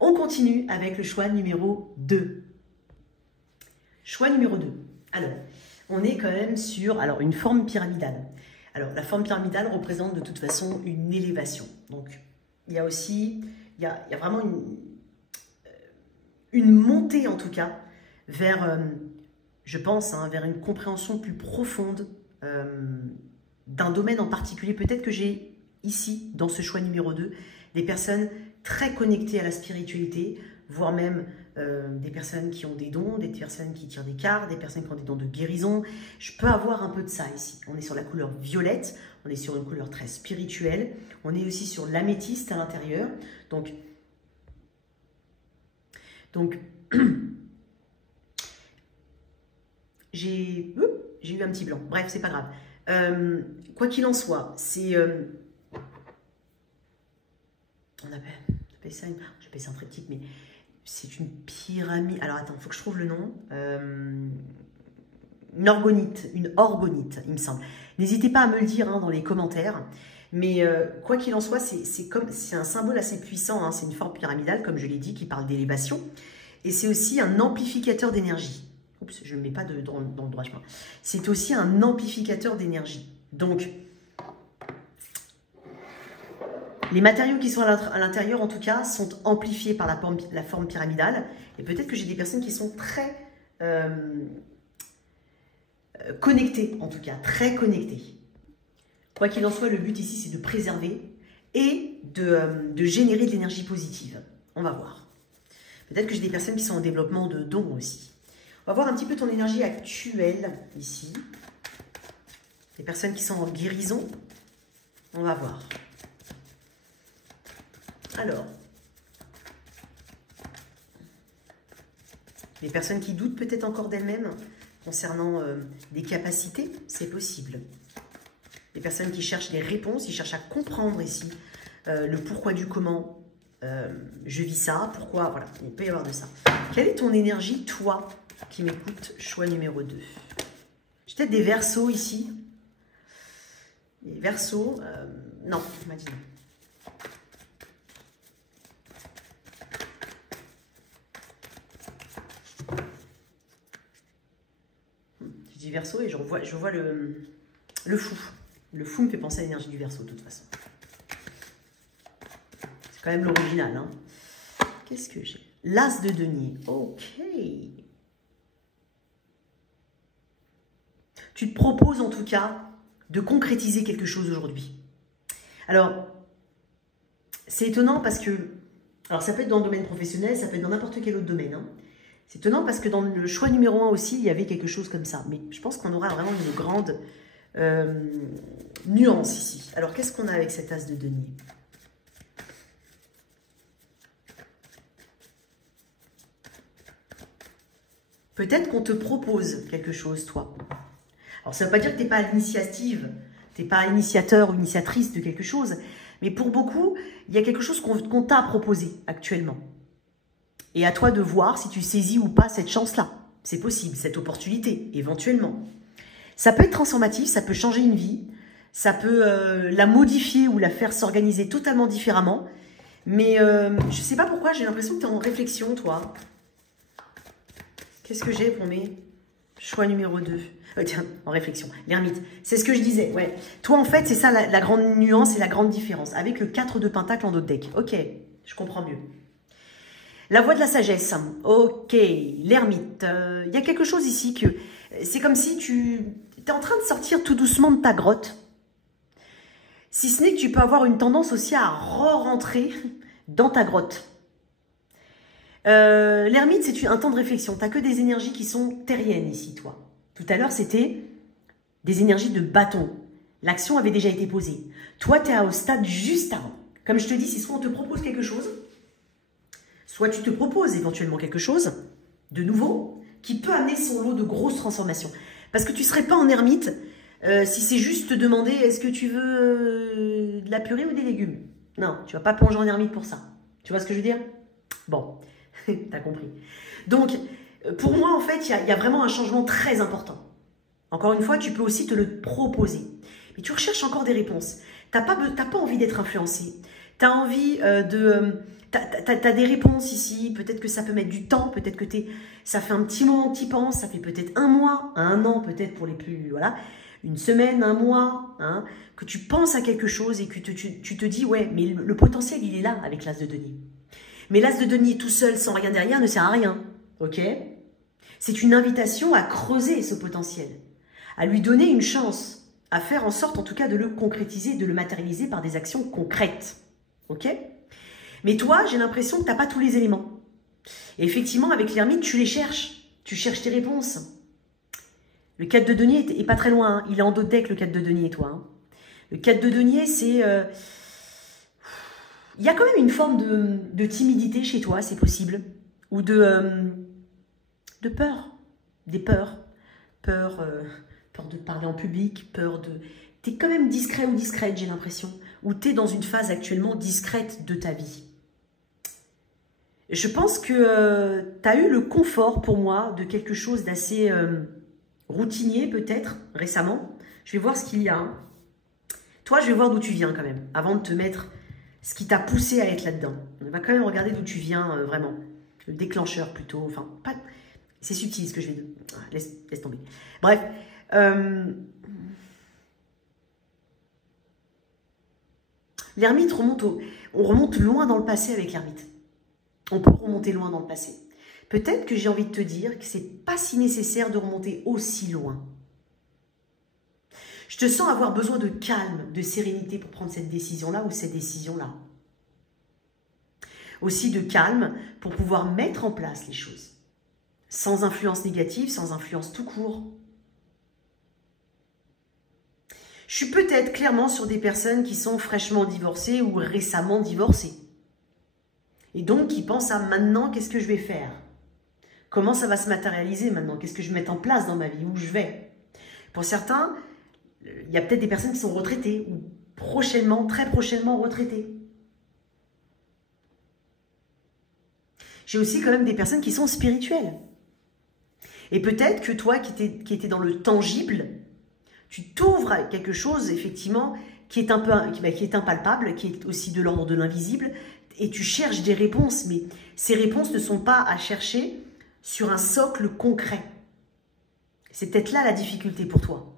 On continue avec le choix numéro 2. Choix numéro 2. Alors, on est quand même sur une forme pyramidale. Alors, la forme pyramidale représente de toute façon une élévation. Donc, il y a vraiment une montée, en tout cas, vers, je pense, vers une compréhension plus profonde d'un domaine en particulier. Peut-être que j'ai ici, dans ce choix numéro 2, des personnes très connectées à la spiritualité, voire même des personnes qui ont des dons, des personnes qui tirent des cartes, des personnes qui ont des dons de guérison. Je peux avoir un peu de ça ici. On est sur la couleur violette, on est sur une couleur très spirituelle, on est aussi sur l'améthyste à l'intérieur. Donc j'ai eu un petit blanc. Bref, c'est pas grave. Quoi qu'il en soit, c'est... on appelle ça un triptyque, mais... c'est une pyramide. Alors attends, il faut que je trouve le nom. Une orgonite, il me semble. N'hésitez pas à me le dire dans les commentaires. Mais quoi qu'il en soit, c'est un symbole assez puissant. Hein. C'est une forme pyramidale, comme je l'ai dit, qui parle d'élévation. Et c'est aussi un amplificateur d'énergie. Oups, je ne le mets pas dans le droit chemin. C'est aussi un amplificateur d'énergie. Donc, les matériaux qui sont à l'intérieur, en tout cas, sont amplifiés par la forme pyramidale. Et peut-être que j'ai des personnes qui sont très connectées, en tout cas, très connectées. Quoi qu'il en soit, le but ici, c'est de préserver et de générer de l'énergie positive. On va voir. Peut-être que j'ai des personnes qui sont en développement de dons aussi. On va voir un petit peu ton énergie actuelle, ici. Les personnes qui sont en guérison, on va voir. Alors, les personnes qui doutent peut-être encore d'elles-mêmes concernant des capacités, c'est possible. Les personnes qui cherchent des réponses, ils cherchent à comprendre ici le pourquoi du comment je vis ça, pourquoi, voilà, il peut y avoir de ça. Quelle est ton énergie, toi, qui m'écoute, choix numéro 2? J'ai peut-être des Verseaux ici. Les Verseaux, non, il m'a dit non. Je dis Verseau et je vois le fou. Le fou me fait penser à l'énergie du Verseau, de toute façon. C'est quand même l'original. Hein. Qu'est-ce que j'ai? L'As de denier. Ok. Tu te proposes en tout cas de concrétiser quelque chose aujourd'hui. Alors, c'est étonnant parce que... Alors, ça peut être dans le domaine professionnel, ça peut être dans n'importe quel autre domaine. Hein. C'est étonnant parce que dans le choix numéro 1 aussi, il y avait quelque chose comme ça. Mais je pense qu'on aura vraiment une grande nuance ici. Alors, qu'est-ce qu'on a avec cet as de denier? Peut-être qu'on te propose quelque chose, toi. Alors, ça ne veut pas dire que tu n'es pas à l'initiative, tu n'es pas initiateur ou initiatrice de quelque chose, mais pour beaucoup, il y a quelque chose qu'on t'a proposé actuellement. Et à toi de voir si tu saisis ou pas cette chance-là. C'est possible, cette opportunité, éventuellement. Ça peut être transformatif, ça peut changer une vie, ça peut la modifier ou la faire s'organiser totalement différemment. Mais je ne sais pas pourquoi, j'ai l'impression que tu es en réflexion, toi. Qu'est-ce que j'ai pour mes choix numéro 2 tiens, en réflexion. L'ermite, c'est ce que je disais. Ouais. Toi, en fait, c'est ça la grande nuance et la grande différence. Avec le 4 de Pentacle en dos de deck. Ok, je comprends mieux. La voie de la sagesse. Ok, l'ermite. Il y a quelque chose ici que... C'est comme si tu es en train de sortir tout doucement de ta grotte. Si ce n'est que tu peux avoir une tendance aussi à re-rentrer dans ta grotte. L'ermite, c'est un temps de réflexion. Tu n'as que des énergies qui sont terriennes ici, toi. Tout à l'heure, c'était des énergies de bâton. L'action avait déjà été posée. Toi, tu es au stade juste avant. Comme je te dis, c'est soit on te propose quelque chose, soit tu te proposes éventuellement quelque chose de nouveau qui peut amener son lot de grosses transformations. Parce que tu ne serais pas en ermite si c'est juste te demander est-ce que tu veux de la purée ou des légumes. Non, tu ne vas pas plonger en ermite pour ça. Tu vois ce que je veux dire? Bon, tu as compris. Donc, pour moi, en fait, il y a vraiment un changement très important. Encore une fois, tu peux aussi te le proposer. Mais tu recherches encore des réponses. Tu n'as pas envie d'être influencé. Tu as envie T'as des réponses ici. Peut-être que ça peut mettre du temps. Peut-être que ça fait un petit moment que tu y penses. Ça fait peut-être un mois, un an peut-être pour les plus... Voilà, une semaine, un mois. Hein, que tu penses à quelque chose et que tu te dis, ouais, mais le potentiel, il est là avec l'as de denier. Mais l'as de denier tout seul, sans rien derrière, ne sert à rien. Ok? C'est une invitation à creuser ce potentiel, à lui donner une chance, à faire en sorte en tout cas de le concrétiser, de le matérialiser par des actions concrètes. Ok? Mais toi, j'ai l'impression que tu n'as pas tous les éléments. Et effectivement, avec l'ermite, tu les cherches. Tu cherches tes réponses. Le 4 de denier n'est pas très loin. Hein. Il est en dos de deck, le 4 de denier, toi. Hein. Le 4 de denier, c'est... Il y a quand même une forme de timidité chez toi, c'est possible. Ou de peur. Des peurs. Peur de parler en public, peur de... Tu es quand même discret ou discrète, j'ai l'impression. Ou tu es dans une phase actuellement discrète de ta vie. Je pense que tu as eu le confort, pour moi, de quelque chose d'assez routinier, peut-être, récemment. Je vais voir ce qu'il y a. Hein. Toi, je vais voir d'où tu viens, quand même, avant de te mettre ce qui t'a poussé à être là-dedans. On va quand même regarder d'où tu viens, vraiment. Le déclencheur, plutôt. Enfin, pas... C'est subtil, ce que je vais dire. Laisse tomber. Bref. L'ermite on remonte loin dans le passé avec l'ermite. On peut remonter loin dans le passé. Peut-être que j'ai envie de te dire que c'est pas si nécessaire de remonter aussi loin. Je te sens avoir besoin de calme, de sérénité pour prendre cette décision-là ou cette décision-là. Aussi de calme pour pouvoir mettre en place les choses. Sans influence négative, sans influence tout court. Je suis peut-être clairement sur des personnes qui sont fraîchement divorcées ou récemment divorcées. Et donc qui pensent à maintenant, qu'est-ce que je vais faire? Comment ça va se matérialiser maintenant? Qu'est-ce que je vais mettre en place dans ma vie? Où je vais? Pour certains, il y a peut-être des personnes qui sont retraitées ou prochainement, très prochainement retraitées. J'ai aussi quand même des personnes qui sont spirituelles. Et peut-être que toi qui étais dans le tangible, tu t'ouvres à quelque chose, effectivement, qui est impalpable, qui est aussi de l'ordre de l'invisible, et tu cherches des réponses, mais ces réponses ne sont pas à chercher sur un socle concret. C'est peut-être là la difficulté pour toi.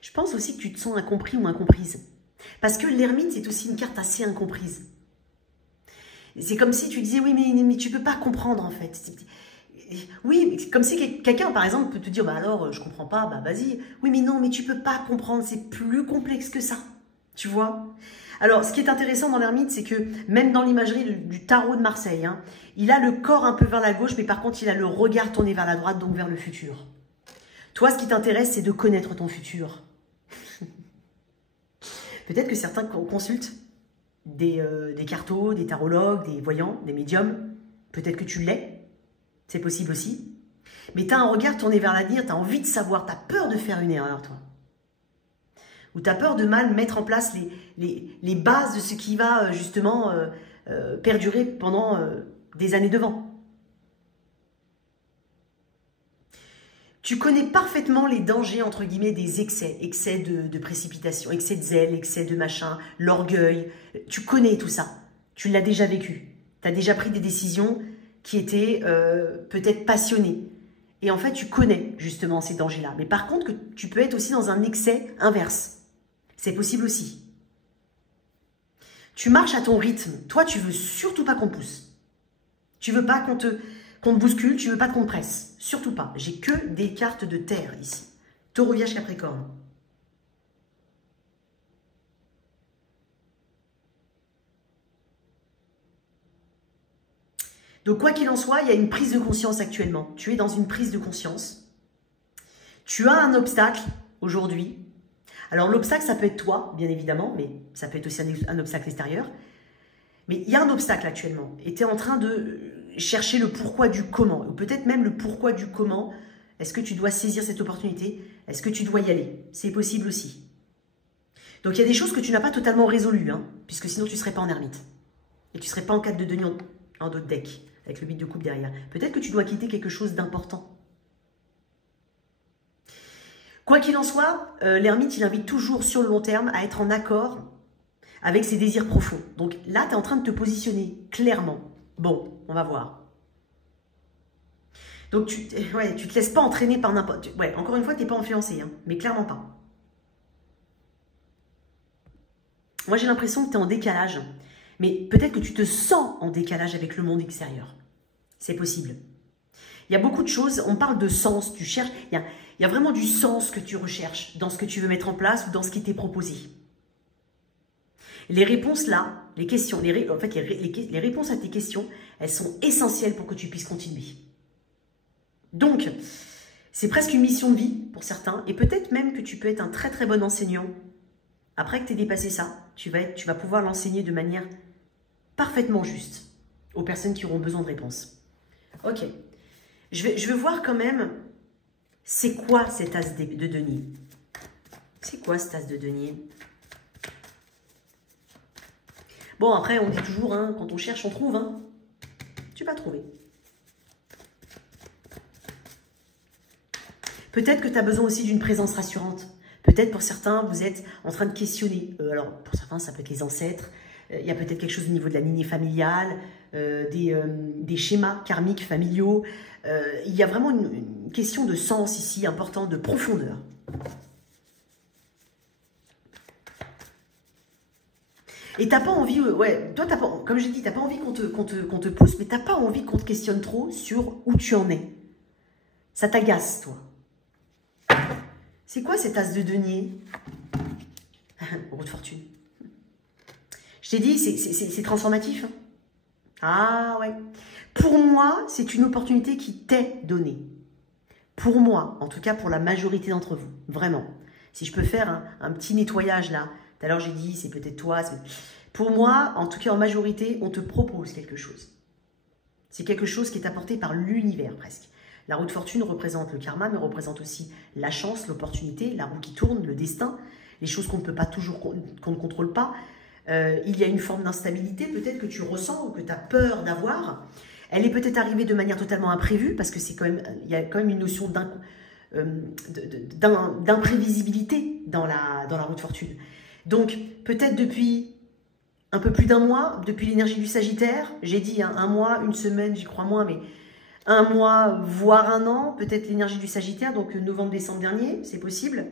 Je pense aussi que tu te sens incompris ou incomprise. Parce que l'ermite, c'est aussi une carte assez incomprise. C'est comme si tu disais, oui, mais tu ne peux pas comprendre, en fait. Oui, comme si quelqu'un, par exemple, peut te dire, bah alors, je ne comprends pas, bah vas-y. Oui, mais non, mais tu ne peux pas comprendre, c'est plus complexe que ça. Tu vois? Alors, ce qui est intéressant dans l'ermite, c'est que même dans l'imagerie du tarot de Marseille, hein, il a le corps un peu vers la gauche, mais par contre, il a le regard tourné vers la droite, donc vers le futur. Toi, ce qui t'intéresse, c'est de connaître ton futur. Peut-être que certains consultent des cartos, des tarologues, des voyants, des médiums. Peut-être que tu l'es. C'est possible aussi. Mais tu as un regard tourné vers l'avenir, tu as envie de savoir, tu as peur de faire une erreur, toi. Ou tu as peur de mal mettre en place les bases de ce qui va justement perdurer pendant des années devant. Tu connais parfaitement les dangers, entre guillemets, des excès. Excès de précipitation, excès de zèle, excès de machin, l'orgueil. Tu connais tout ça. Tu l'as déjà vécu. Tu as déjà pris des décisions qui étaient peut-être passionnées. Et en fait, tu connais justement ces dangers-là. Mais par contre, tu peux être aussi dans un excès inverse. C'est possible aussi. Tu marches à ton rythme. Toi, tu veux surtout pas qu'on te pousse. Tu veux pas qu'on te bouscule, tu veux pas qu'on te presse. Surtout pas. J'ai que des cartes de terre ici. Taureau, Vierge, Capricorne. Donc, quoi qu'il en soit, il y a une prise de conscience actuellement. Tu es dans une prise de conscience. Tu as un obstacle aujourd'hui. Alors, l'obstacle, ça peut être toi, bien évidemment, mais ça peut être aussi un obstacle extérieur. Mais il y a un obstacle actuellement. Et tu es en train de chercher le pourquoi du comment. Ou peut-être même le pourquoi du comment. Est-ce que tu dois saisir cette opportunité? Est-ce que tu dois y aller? C'est possible aussi. Donc, il y a des choses que tu n'as pas totalement résolues, hein, puisque sinon, tu ne serais pas en ermite. Et tu ne serais pas en 4 de denier en dos de deck, avec le 8 de coupe derrière. Peut-être que tu dois quitter quelque chose d'important. Quoi qu'il en soit, l'ermite, il invite toujours sur le long terme à être en accord avec ses désirs profonds. Donc là, tu es en train de te positionner clairement. Bon, on va voir. Donc tu te laisses pas entraîner par n'importe... Ouais, encore une fois, tu n'es pas influencé, hein, mais clairement pas. Moi, j'ai l'impression que tu es en décalage. Mais peut-être que tu te sens en décalage avec le monde extérieur. C'est possible. Il y a beaucoup de choses, on parle de sens, tu cherches... Il y a vraiment du sens que tu recherches dans ce que tu veux mettre en place ou dans ce qui t'est proposé. Les réponses là, les questions, les réponses à tes questions, elles sont essentielles pour que tu puisses continuer. Donc, c'est presque une mission de vie pour certains et peut-être même que tu peux être un très très bon enseignant. Après que tu aies dépassé ça, tu vas pouvoir l'enseigner de manière parfaitement juste aux personnes qui auront besoin de réponses. Ok, je vais voir quand même... C'est quoi cet as de denier? C'est quoi cet as de denier? Bon, après, on dit toujours, hein, quand on cherche, on trouve. Hein. Tu vas trouver. Peut-être que tu as besoin aussi d'une présence rassurante. Peut-être pour certains, vous êtes en train de questionner. Alors, pour certains, ça peut être les ancêtres. Il y a peut-être quelque chose au niveau de la lignée familiale, des schémas karmiques familiaux. Il y a vraiment une question de sens ici, importante, de profondeur. Et t'as pas envie, ouais, toi, comme j'ai dit, t'as pas envie qu'on te pousse, mais t'as pas envie qu'on te questionne trop sur où tu en es. Ça t'agace, toi. C'est quoi cet as de denier? Roue de fortune. Je t'ai dit, c'est transformatif. Hein. Ah ouais. Pour moi, c'est une opportunité qui t'est donnée. Pour moi, en tout cas pour la majorité d'entre vous. Vraiment. Si je peux faire un petit nettoyage là. Tout à l'heure, j'ai dit, c'est peut-être toi. Pour moi, en tout cas en majorité, on te propose quelque chose. C'est quelque chose qui est apporté par l'univers presque. La roue de fortune représente le karma, mais représente aussi la chance, l'opportunité, la roue qui tourne, le destin, les choses qu'on ne peut pas toujours, qu'on ne contrôle pas. Il y a une forme d'instabilité peut-être que tu ressens ou que tu as peur d'avoir. Elle est peut-être arrivée de manière totalement imprévue parce que c'est quand même, il y a quand même une notion d'imprévisibilité dans la roue de fortune. Donc peut-être depuis un peu plus d'un mois, depuis l'énergie du Sagittaire, j'ai dit hein, un mois, une semaine, j'y crois moins, mais un mois, voire un an, peut-être l'énergie du Sagittaire, donc novembre-décembre dernier, c'est possible.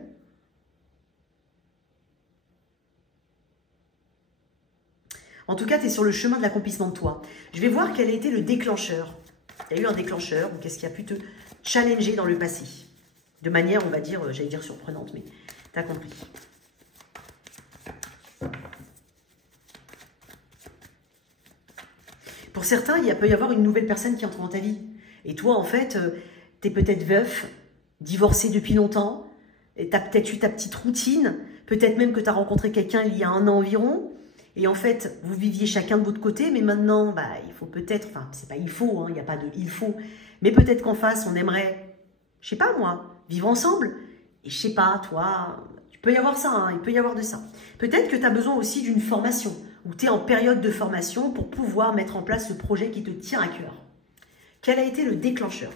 En tout cas, tu es sur le chemin de l'accomplissement de toi. Je vais voir quel a été le déclencheur. Il y a eu un déclencheur, ou qu'est-ce qui a pu te challenger dans le passé. De manière, on va dire, j'allais dire surprenante, mais tu as compris. Pour certains, peut y avoir une nouvelle personne qui entre dans ta vie. Et toi, en fait, tu es peut-être veuf, divorcé depuis longtemps, et tu as peut-être eu ta petite routine, peut-être même que tu as rencontré quelqu'un il y a 1 an environ, et en fait, vous viviez chacun de votre côté, mais maintenant, bah, il faut peut-être, enfin, c'est pas il faut, hein, il n'y a pas de il faut, mais peut-être qu'en face, on aimerait, je sais pas moi, vivre ensemble, et je sais pas, toi, il peut y avoir ça, hein, il peut y avoir de ça. Peut-être que tu as besoin aussi d'une formation, ou tu es en période de formation pour pouvoir mettre en place ce projet qui te tient à cœur. Quel a été le déclencheur?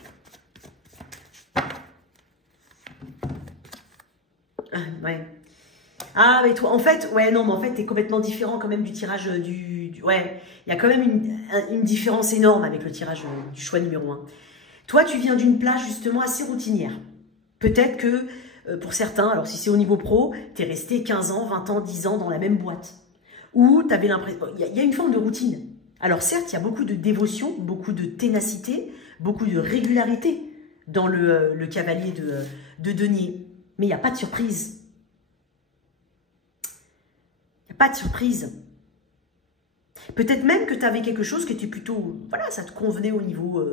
Ouais. Ah, mais toi, en fait, ouais, non, mais en fait, t'es complètement différent quand même du tirage ouais, il y a quand même une différence énorme avec le tirage du choix numéro 1. Toi, tu viens d'une plage justement assez routinière. Peut-être que pour certains, alors si c'est au niveau pro, t'es resté 15 ans, 20 ans, 10 ans dans la même boîte. Ou t'avais l'impression... Il y a une forme de routine. Alors certes, il y a beaucoup de dévotion, beaucoup de ténacité, beaucoup de régularité dans le cavalier de denier. Mais il n'y a pas de surprise. Il n'y a pas de surprise. Peut-être même que tu avais quelque chose qui était plutôt... Voilà, ça te convenait au niveau...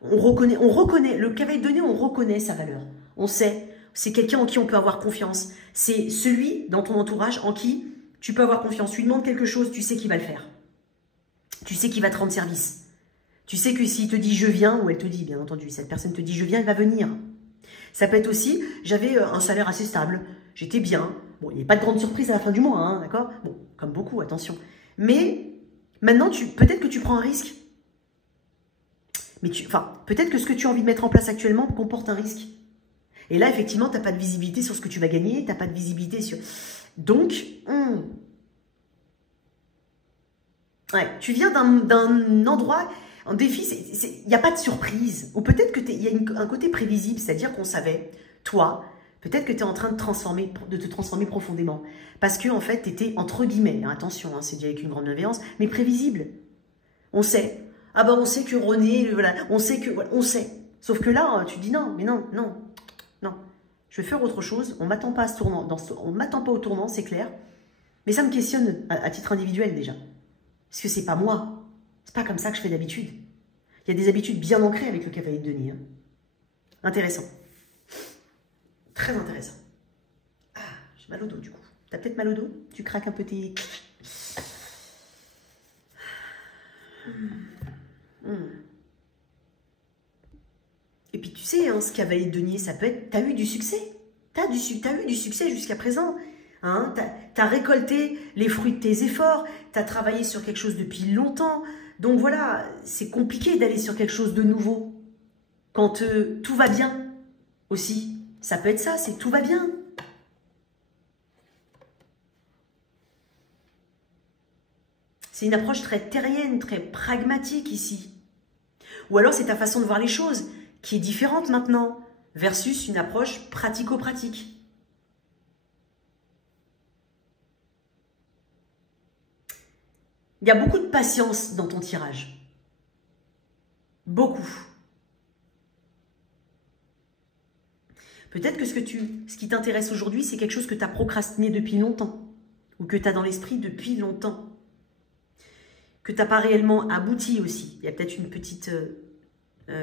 on reconnaît, le cavalier de denier, on reconnaît sa valeur. On sait, c'est quelqu'un en qui on peut avoir confiance. C'est celui dans ton entourage en qui tu peux avoir confiance. Tu lui demandes quelque chose, tu sais qu'il va le faire. Tu sais qu'il va te rendre service. Tu sais que s'il te dit « je viens », ou elle te dit, bien entendu, cette personne te dit « je viens », elle va venir. Ça peut être aussi, j'avais un salaire assez stable, j'étais bien. Bon, il n'y a pas de grande surprise à la fin du mois, hein, d'accord? Bon, comme beaucoup, attention. Mais maintenant, peut-être que tu prends un risque. Mais peut-être que ce que tu as envie de mettre en place actuellement comporte un risque. Et là, effectivement, tu n'as pas de visibilité sur ce que tu vas gagner, tu n'as pas de visibilité sur... Donc, ouais, tu viens d'un endroit... En défi, il n'y a pas de surprise. Ou peut-être qu'il y a un côté prévisible, c'est-à-dire qu'on savait, toi, peut-être que tu es en train de te transformer profondément. Parce que, en fait, tu étais, entre guillemets, hein, attention, hein, c'est dit avec une grande bienveillance, mais prévisible. On sait. Ah ben, on sait que René, voilà, on sait que... Voilà, on sait. Sauf que là, tu dis non, mais non. Je vais faire autre chose. On ne m'attend pas à ce tournant. On ne m'attend pas au tournant, c'est clair. Mais ça me questionne à titre individuel, déjà. Parce que c'est pas moi. C'est pas comme ça que je fais d'habitude. Il y a des habitudes bien ancrées avec le cavalier de denier. Hein. Intéressant. Très intéressant. Ah, j'ai mal au dos du coup. T'as peut-être mal au dos? Tu craques un peu tes... Et puis tu sais, hein, ce cavalier de denier, ça peut être... T'as eu du succès. T'as eu du succès jusqu'à présent. Hein, t'as récolté les fruits de tes efforts. T'as travaillé sur quelque chose depuis longtemps. Donc voilà, c'est compliqué d'aller sur quelque chose de nouveau. Quand tout va bien aussi. Ça peut être ça, c'est tout va bien. C'est une approche très terrienne, très pragmatique ici. Ou alors c'est ta façon de voir les choses qui est différente maintenant versus une approche pratico-pratique. Il y a beaucoup de patience dans ton tirage. Beaucoup. Peut-être que ce qui t'intéresse aujourd'hui, c'est quelque chose que tu as procrastiné depuis longtemps. Ou que tu as dans l'esprit depuis longtemps. Que tu n'as pas réellement abouti aussi. Il y a peut-être une petite... il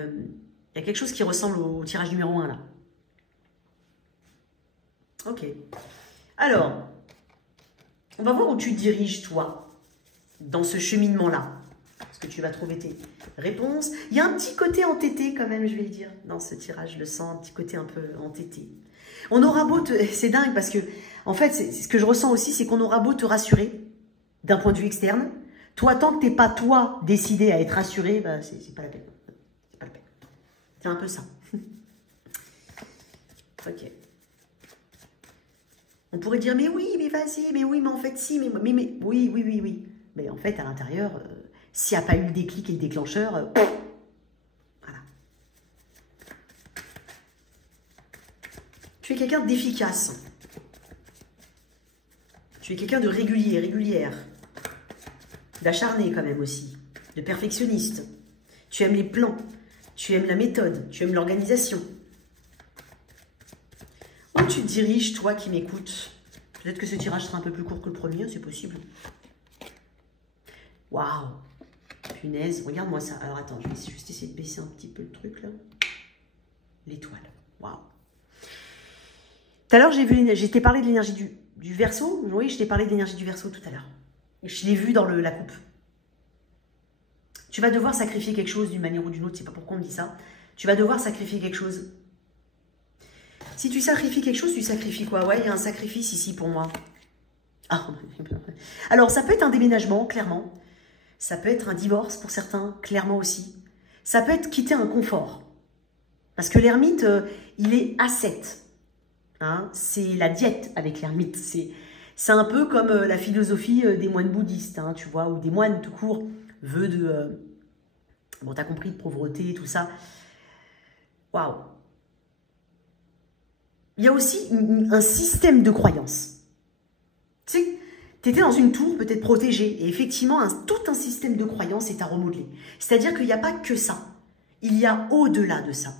y a quelque chose qui ressemble au tirage numéro 1 là. Ok. Alors, on va voir où tu te diriges toi. Dans ce cheminement-là. Est-ce que tu vas trouver tes réponses? Il y a un petit côté entêté quand même, je vais le dire. Dans ce tirage, je le sens, un petit côté un peu entêté. On aura beau te... C'est dingue parce que, en fait, ce que je ressens aussi, c'est qu'on aura beau te rassurer d'un point de vue externe. Toi, tant que tu n'es pas, toi, décidé à être rassuré, bah, c'est pas la peine. C'est pas la peine. C'est un peu ça. Ok. On pourrait dire, mais oui, mais vas-y, mais oui, mais en fait, si, mais oui. Mais en fait, à l'intérieur, s'il n'y a pas eu le déclic et le déclencheur, voilà. Tu es quelqu'un d'efficace. Tu es quelqu'un de régulier, régulière. D'acharné quand même aussi. De perfectionniste. Tu aimes les plans. Tu aimes la méthode. Tu aimes l'organisation. Où tu te diriges, toi qui m'écoutes? Peut-être que ce tirage sera un peu plus court que le premier, c'est possible. Waouh! Punaise, regarde-moi ça. Alors attends, je vais juste essayer de baisser un petit peu le truc là. L'étoile. Waouh. Tout à l'heure, je t'ai parlé de l'énergie du Verseau. Oui, je t'ai parlé de l'énergie du Verseau tout à l'heure. Je l'ai vu dans la coupe. Tu vas devoir sacrifier quelque chose d'une manière ou d'une autre. Je ne sais pas pourquoi on me dit ça. Tu vas devoir sacrifier quelque chose. Si tu sacrifies quelque chose, tu sacrifies quoi? Ouais, il y a un sacrifice ici pour moi. Ah. Alors, ça peut être un déménagement, clairement. Ça peut être un divorce pour certains, clairement aussi. Ça peut être quitter un confort. Parce que l'ermite, il est ascète. Hein, c'est la diète avec l'ermite. C'est un peu comme la philosophie des moines bouddhistes, hein, tu vois, ou des moines tout court, vœux de... bon, t'as compris, de pauvreté, tout ça. Waouh. Il y a aussi un système de croyance. Tu sais, tu étais dans une tour peut-être protégée, et effectivement, tout un système de croyance est à remodeler. C'est-à-dire qu'il n'y a pas que ça. Il y a au-delà de ça.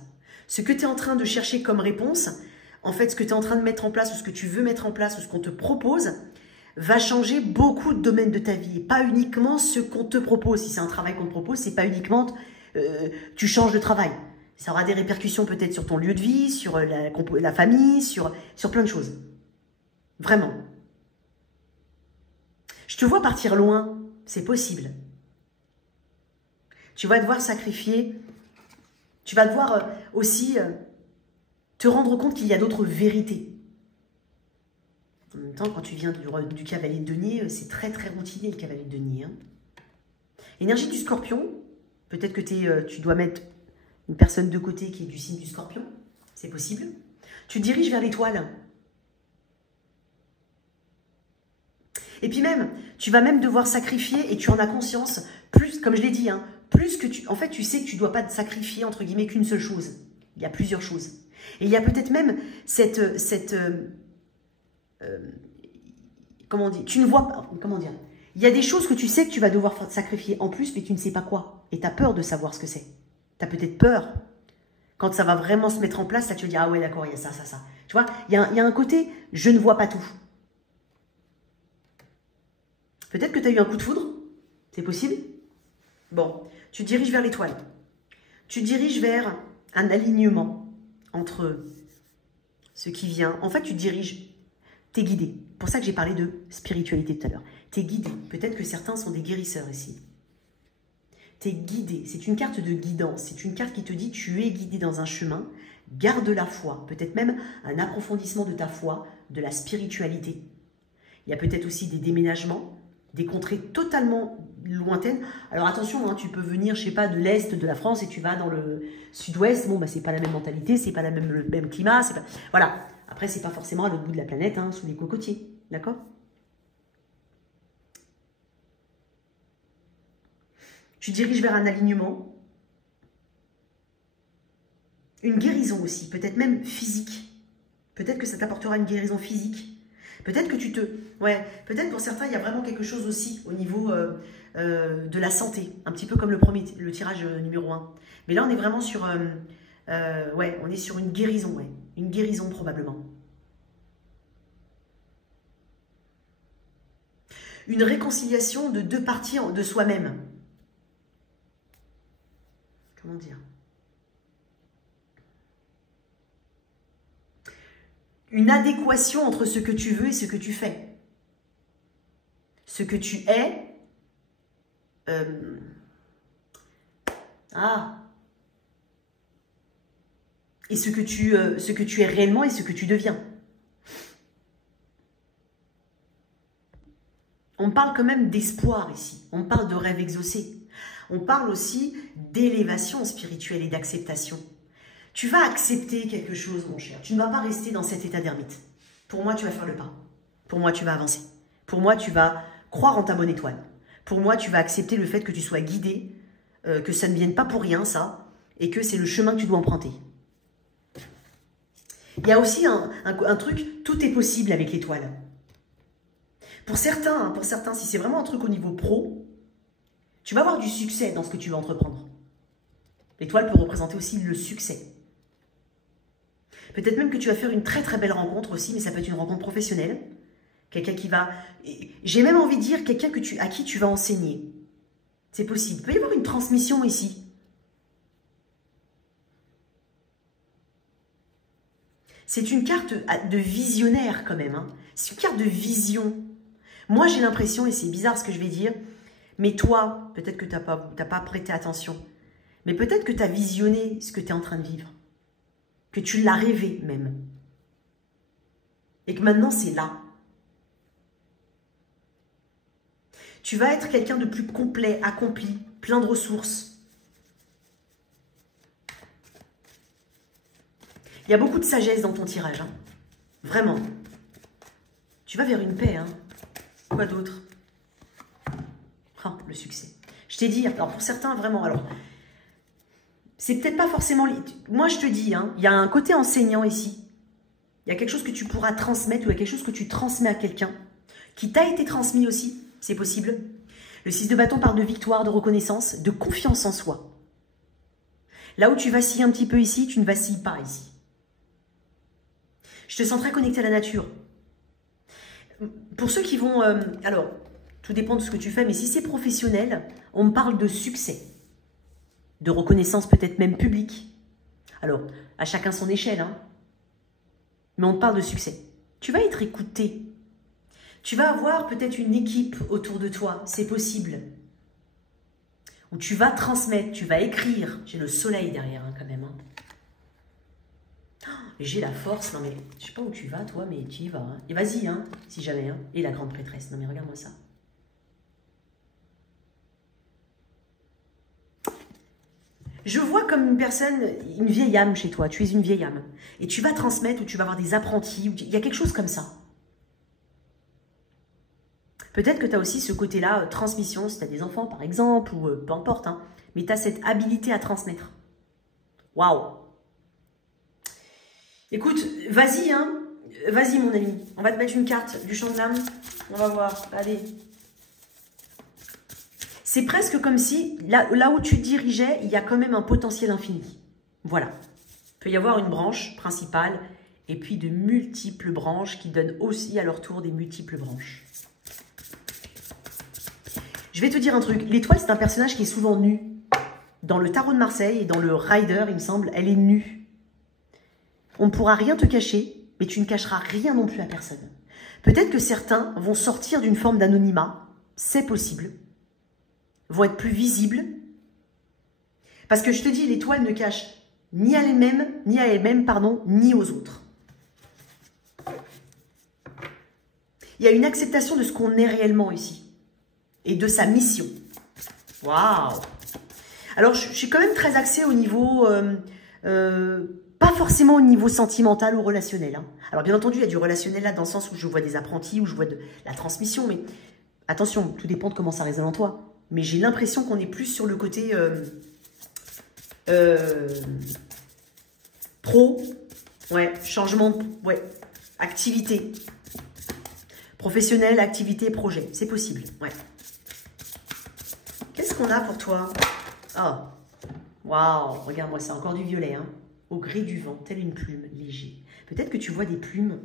Ce que tu es en train de chercher comme réponse, en fait, ce que tu es en train de mettre en place, ou ce que tu veux mettre en place, ou ce qu'on te propose, va changer beaucoup de domaines de ta vie. Et pas uniquement ce qu'on te propose. Si c'est un travail qu'on te propose, c'est pas uniquement tu changes de travail. Ça aura des répercussions peut-être sur ton lieu de vie, sur la famille, sur plein de choses. Vraiment. Je te vois partir loin, c'est possible. Tu vas devoir sacrifier, tu vas devoir aussi te rendre compte qu'il y a d'autres vérités. En même temps, quand tu viens du cavalier de denier, c'est très très routinier le cavalier de denier. Hein. Énergie du scorpion, peut-être que tu dois mettre une personne de côté qui est du signe du scorpion, c'est possible. Tu te diriges vers l'étoile. Et puis même, tu vas même devoir sacrifier, et tu en as conscience, plus, comme je l'ai dit, hein, plus que tu... En fait, tu sais que tu ne dois pas te sacrifier, entre guillemets, qu'une seule chose. Il y a plusieurs choses. Et il y a peut-être même comment dire, tu ne vois pas... Comment dire? Il y a des choses que tu sais que tu vas devoir sacrifier en plus, mais tu ne sais pas quoi. Et tu as peur de savoir ce que c'est. Tu as peut-être peur. Quand ça va vraiment se mettre en place, là, tu vas dire, ah ouais, d'accord, il y a ça, ça, ça. Tu vois, il y a un côté, je ne vois pas tout. Peut-être que tu as eu un coup de foudre. C'est possible. Bon, tu te diriges vers l'étoile. Tu te diriges vers un alignement entre ce qui vient. En fait, tu te diriges, tu es guidé. C'est pour ça que j'ai parlé de spiritualité tout à l'heure. Tu es guidé. Peut-être que certains sont des guérisseurs ici. Tu es guidé. C'est une carte de guidance. C'est une carte qui te dit tu es guidé dans un chemin. Garde la foi. Peut-être même un approfondissement de ta foi, de la spiritualité. Il y a peut-être aussi des déménagements, des contrées totalement lointaines. Alors attention, hein, tu peux venir, je sais pas, de l'Est de la France et tu vas dans le Sud-Ouest. Bon, bah, c'est pas la même mentalité, c'est pas le même climat. Pas... Voilà. Après, c'est pas forcément à l'autre bout de la planète, hein, sous les cocotiers. D'accord? Tu diriges vers un alignement. Une guérison aussi, peut-être même physique. Peut-être que ça t'apportera une guérison physique. Peut-être que tu te... Ouais, peut-être pour certains, il y a vraiment quelque chose aussi au niveau de la santé. Un petit peu comme le tirage numéro 1. Mais là, on est vraiment sur... ouais, on est sur une guérison, ouais. Une guérison probablement. Une réconciliation de deux parties de soi-même. Comment dire? Une adéquation entre ce que tu veux et ce que tu fais. Ce que tu es... et ce que tu es réellement et ce que tu deviens. On parle quand même d'espoir ici. On parle de rêve exaucé. On parle aussi d'élévation spirituelle et d'acceptation. Tu vas accepter quelque chose, mon cher. Tu ne vas pas rester dans cet état d'ermite. Pour moi, tu vas faire le pas. Pour moi, tu vas avancer. Pour moi, tu vas croire en ta bonne étoile. Pour moi, tu vas accepter le fait que tu sois guidé, que ça ne vienne pas pour rien, ça, et que c'est le chemin que tu dois emprunter. Il y a aussi un truc, tout est possible avec l'étoile. Pour certains, si c'est vraiment un truc au niveau pro, tu vas avoir du succès dans ce que tu vas entreprendre. L'étoile peut représenter aussi le succès. Peut-être même que tu vas faire une très très belle rencontre aussi, mais ça peut être une rencontre professionnelle. Quelqu'un qui va... J'ai même envie de dire quelqu'un à qui tu vas enseigner. C'est possible. Il peut y avoir une transmission ici. C'est une carte de visionnaire quand même. Hein. C'est une carte de vision. Moi, j'ai l'impression, et c'est bizarre ce que je vais dire, mais toi, peut-être que tu n'as pas prêté attention, mais peut-être que tu as visionné ce que tu es en train de vivre, que tu l'as rêvé même, et que maintenant c'est là. Tu vas être quelqu'un de plus complet, accompli, plein de ressources. Il y a beaucoup de sagesse dans ton tirage, hein. Vraiment. Tu vas vers une paix, hein. Quoi d'autre? Oh, le succès. Je t'ai dit, alors pour certains, vraiment, alors, c'est peut-être pas forcément... Moi, je te dis, hein, il y a un côté enseignant ici. Il y a quelque chose que tu pourras transmettre ou il y a quelque chose que tu transmets à quelqu'un qui t'a été transmis aussi, c'est possible. Le 6 de bâton parle de victoire, de reconnaissance, de confiance en soi. Là où tu vacilles un petit peu ici, tu ne vacilles pas ici. Je te sens très connecté à la nature. Pour ceux qui vont... alors, tout dépend de ce que tu fais, mais si c'est professionnel, on me parle de succès, de reconnaissance peut-être même publique. Alors, à chacun son échelle, hein. Mais on te parle de succès. Tu vas être écouté. Tu vas avoir peut-être une équipe autour de toi, c'est possible. Où tu vas transmettre, tu vas écrire. J'ai le soleil derrière, hein, quand même. Hein. J'ai la force, non mais je sais pas où tu vas toi, mais tu y vas. Hein. Et vas-y, hein, si jamais. Hein. Et la grande prêtresse, non mais regarde-moi ça. Je vois comme une personne, une vieille âme chez toi, tu es une vieille âme. Et tu vas transmettre ou tu vas avoir des apprentis, il y a quelque chose comme ça. Peut-être que tu as aussi ce côté-là, transmission, si tu as des enfants par exemple, ou peu importe, hein, mais tu as cette habilité à transmettre. Waouh! Écoute, vas-y, hein. Vas-y, mon ami. On va te mettre une carte du champ de l'âme. On va voir. Allez. C'est presque comme si, là où tu dirigeais, il y a quand même un potentiel infini. Voilà. Il peut y avoir une branche principale et puis de multiples branches qui donnent aussi à leur tour des multiples branches. Je vais te dire un truc. L'étoile, c'est un personnage qui est souvent nu. Dans le tarot de Marseille et dans le Rider, il me semble, elle est nue. On ne pourra rien te cacher, mais tu ne cacheras rien non plus à personne. Peut-être que certains vont sortir d'une forme d'anonymat, c'est possible, vont être plus visibles, parce que je te dis, l'étoile ne cache ni à elle-même, ni aux autres. Il y a une acceptation de ce qu'on est réellement ici, et de sa mission. Waouh! Alors, je suis quand même très axée au niveau... pas forcément au niveau sentimental ou relationnel. Hein. Alors, bien entendu, il y a du relationnel là, dans le sens où je vois des apprentis, où je vois de la transmission. Mais attention, tout dépend de comment ça résonne en toi. Mais j'ai l'impression qu'on est plus sur le côté pro. Ouais, changement, ouais, activité. Professionnel, activité, projet. C'est possible, ouais. Qu'est-ce qu'on a pour toi? Oh, waouh, regarde-moi ça, encore du violet, hein. Au gré du vent, telle une plume, léger. Peut-être que tu vois des plumes.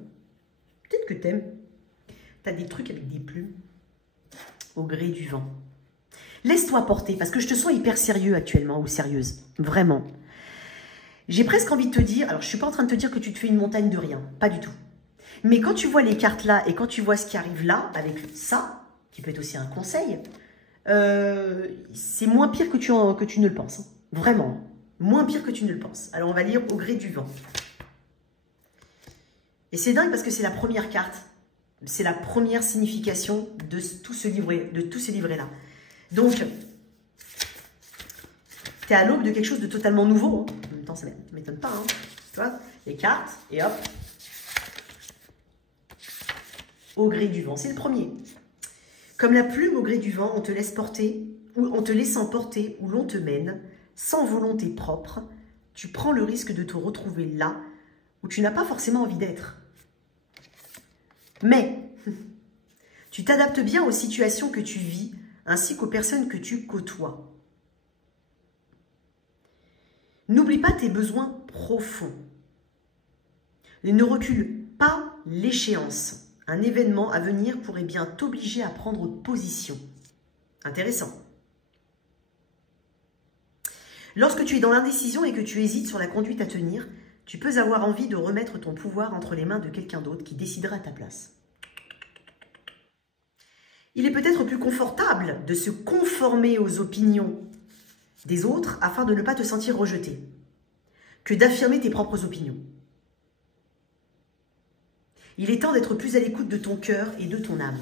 Peut-être que t'aimes. T'as des trucs avec des plumes. Au gré du vent. Laisse-toi porter, parce que je te sens hyper sérieux actuellement, ou sérieuse. Vraiment. J'ai presque envie de te dire, alors je suis pas en train de te dire que tu te fais une montagne de rien. Pas du tout. Mais quand tu vois les cartes là, et quand tu vois ce qui arrive là, avec ça, qui peut être aussi un conseil, c'est moins pire que tu ne le penses. Hein. Vraiment. Moins pire que tu ne le penses. Alors, on va lire au gré du vent. Et c'est dingue parce que c'est la première carte. C'est la première signification de tout ce livret-là. Donc, tu es à l'aube de quelque chose de totalement nouveau. Hein. En même temps, ça ne m'étonne pas. Hein. Tu vois, les cartes, et hop. Au gré du vent. C'est le premier. Comme la plume au gré du vent, on te laisse porter, ou en te laissant porter, où l'on te mène, sans volonté propre, tu prends le risque de te retrouver là où tu n'as pas forcément envie d'être. Mais tu t'adaptes bien aux situations que tu vis ainsi qu'aux personnes que tu côtoies. N'oublie pas tes besoins profonds. Ne recule pas l'échéance. Un événement à venir pourrait bien t'obliger à prendre position. Intéressant. Lorsque tu es dans l'indécision et que tu hésites sur la conduite à tenir, tu peux avoir envie de remettre ton pouvoir entre les mains de quelqu'un d'autre qui décidera à ta place. Il est peut-être plus confortable de se conformer aux opinions des autres afin de ne pas te sentir rejeté, que d'affirmer tes propres opinions. Il est temps d'être plus à l'écoute de ton cœur et de ton âme.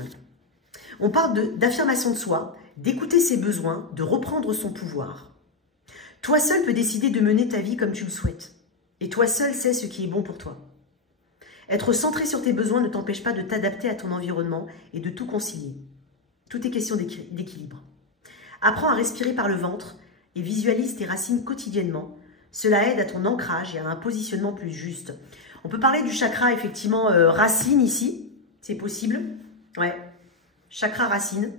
On parle d'affirmation de soi, d'écouter ses besoins, de reprendre son pouvoir. Toi seul peux décider de mener ta vie comme tu le souhaites. Et toi seul sais ce qui est bon pour toi. Être centré sur tes besoins ne t'empêche pas de t'adapter à ton environnement et de tout concilier. Tout est question d'équilibre. Apprends à respirer par le ventre et visualise tes racines quotidiennement. Cela aide à ton ancrage et à un positionnement plus juste. On peut parler du chakra, effectivement, racine ici. C'est possible. Ouais. Chakra racine.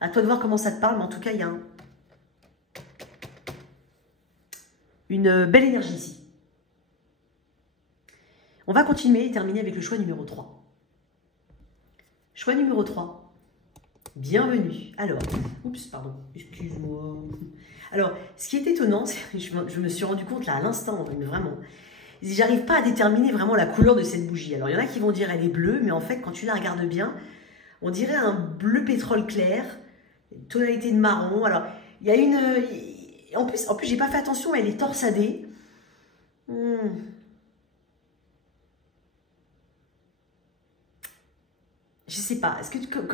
À toi de voir comment ça te parle, mais en tout cas, il y a une belle énergie ici. On va continuer et terminer avec le choix numéro 3. Choix numéro 3. Bienvenue. Alors, oups, pardon, excuse-moi. Alors, ce qui est étonnant, je me suis rendu compte là à l'instant, vraiment, j'arrive pas à déterminer vraiment la couleur de cette bougie. Alors, il y en a qui vont dire elle est bleue, mais en fait, quand tu la regardes bien, on dirait un bleu pétrole clair, tonalité de marron. Alors, il y a une... En plus j'ai pas fait attention, elle est torsadée. Je sais pas,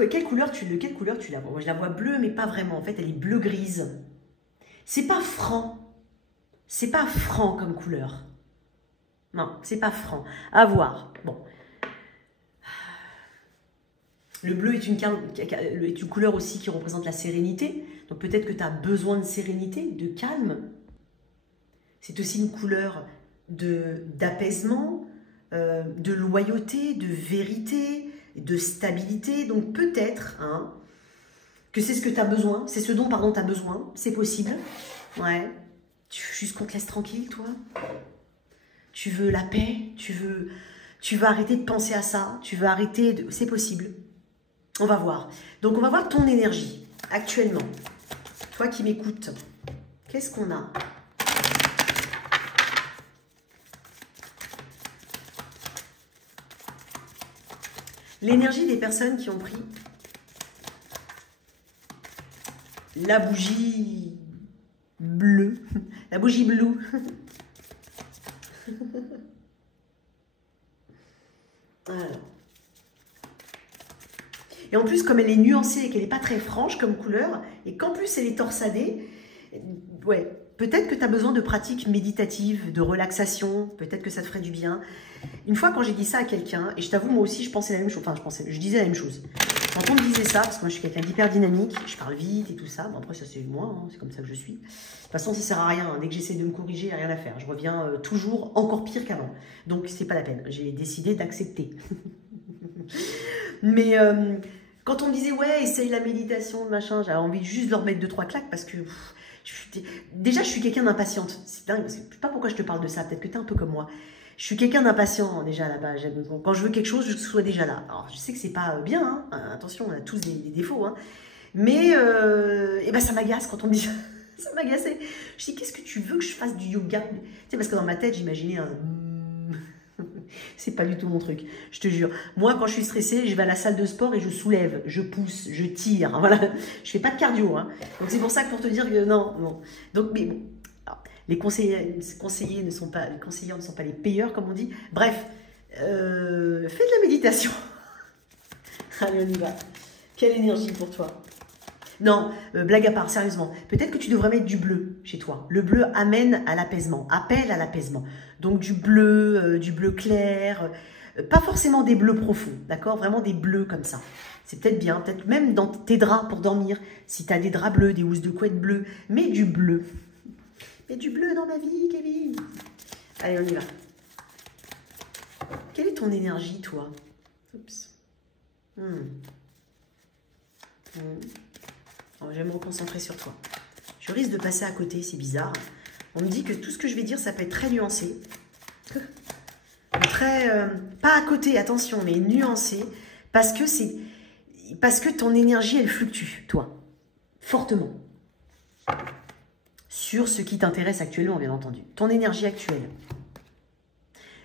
quelle couleur tu la vois? Moi, je la vois bleue, mais pas vraiment. En fait, elle est bleu-grise. C'est pas franc. C'est pas franc comme couleur. Non, c'est pas franc. À voir. Bon. Le bleu est une couleur aussi qui représente la sérénité. Donc peut-être que tu as besoin de sérénité, de calme. C'est aussi une couleur d'apaisement, de loyauté, de vérité, de stabilité. Donc peut-être que c'est ce que tu as besoin, c'est ce dont tu as besoin, c'est possible. Ouais. Juste qu'on te laisse tranquille, toi. Tu veux la paix, tu veux arrêter de penser à ça, tu veux arrêter de... C'est possible. On va voir. Donc on va voir ton énergie actuellement. Toi qui m'écoutes, qu'est-ce qu'on a ? L'énergie des personnes qui ont pris la bougie bleue, la bougie bleue. Alors. Et en plus, comme elle est nuancée et qu'elle n'est pas très franche comme couleur, et qu'en plus elle est torsadée, ouais, peut-être que tu as besoin de pratiques méditatives, de relaxation, peut-être que ça te ferait du bien. Une fois, quand j'ai dit ça à quelqu'un, et je t'avoue, moi aussi, je pensais la même chose, enfin, je disais la même chose. Quand on me disait ça, parce que moi, je suis quelqu'un d'hyper dynamique, je parle vite et tout ça, bon, après, ça, c'est moi, c'est comme ça que je suis. De toute façon, ça sert à rien, dès que j'essaie de me corriger, il n'y a rien à faire. Je reviens toujours encore pire qu'avant. Donc, c'est pas la peine. J'ai décidé d'accepter. Mais quand on me disait, ouais, essaye la méditation, machin, j'avais envie de juste leur mettre 2-3 claques parce que... déjà, je suis quelqu'un d'impatiente. C'est dingue, parce que, je sais pas pourquoi je te parle de ça, peut-être que tu es un peu comme moi. Je suis quelqu'un d'impatient déjà là-bas. Quand je veux quelque chose, je sois déjà là. Alors, je sais que c'est pas bien, hein. Attention, on a tous des défauts. Hein. Mais et ben, ça m'agace quand on me dit ça. Ça m'agaçait. Je dis, qu'est-ce que tu veux que je fasse du yoga? Tu sais, parce que dans ma tête, j'imaginais un... C'est pas du tout mon truc, je te jure. Moi, quand je suis stressée, je vais à la salle de sport et je soulève, je pousse, je tire. Voilà. Je fais pas de cardio. Hein. Donc, c'est pour ça que pour te dire que non. Donc, mais bon. Les conseillers ne sont pas les payeurs, comme on dit. Bref, fais de la méditation. Allez, on y va. Quelle énergie pour toi. Non, blague à part, sérieusement. Peut-être que tu devrais mettre du bleu chez toi. Le bleu amène à l'apaisement, appelle à l'apaisement. Donc du bleu clair, pas forcément des bleus profonds, d'accord? Vraiment des bleus comme ça. C'est peut-être bien, peut-être même dans tes draps pour dormir. Si tu as des draps bleus, des housses de couette bleues, mets du bleu. Mets du bleu dans ma vie, Kevin. Allez, on y va. Quelle est ton énergie, toi? Oups. Alors, je vais me reconcentrer sur toi. Je risque de passer à côté, c'est bizarre. On me dit que tout ce que je vais dire, ça peut être très nuancé. Très... pas à côté, attention, mais nuancé. Parce que ton énergie, elle fluctue, toi. Fortement. sur ce qui t'intéresse actuellement, bien entendu. Ton énergie actuelle.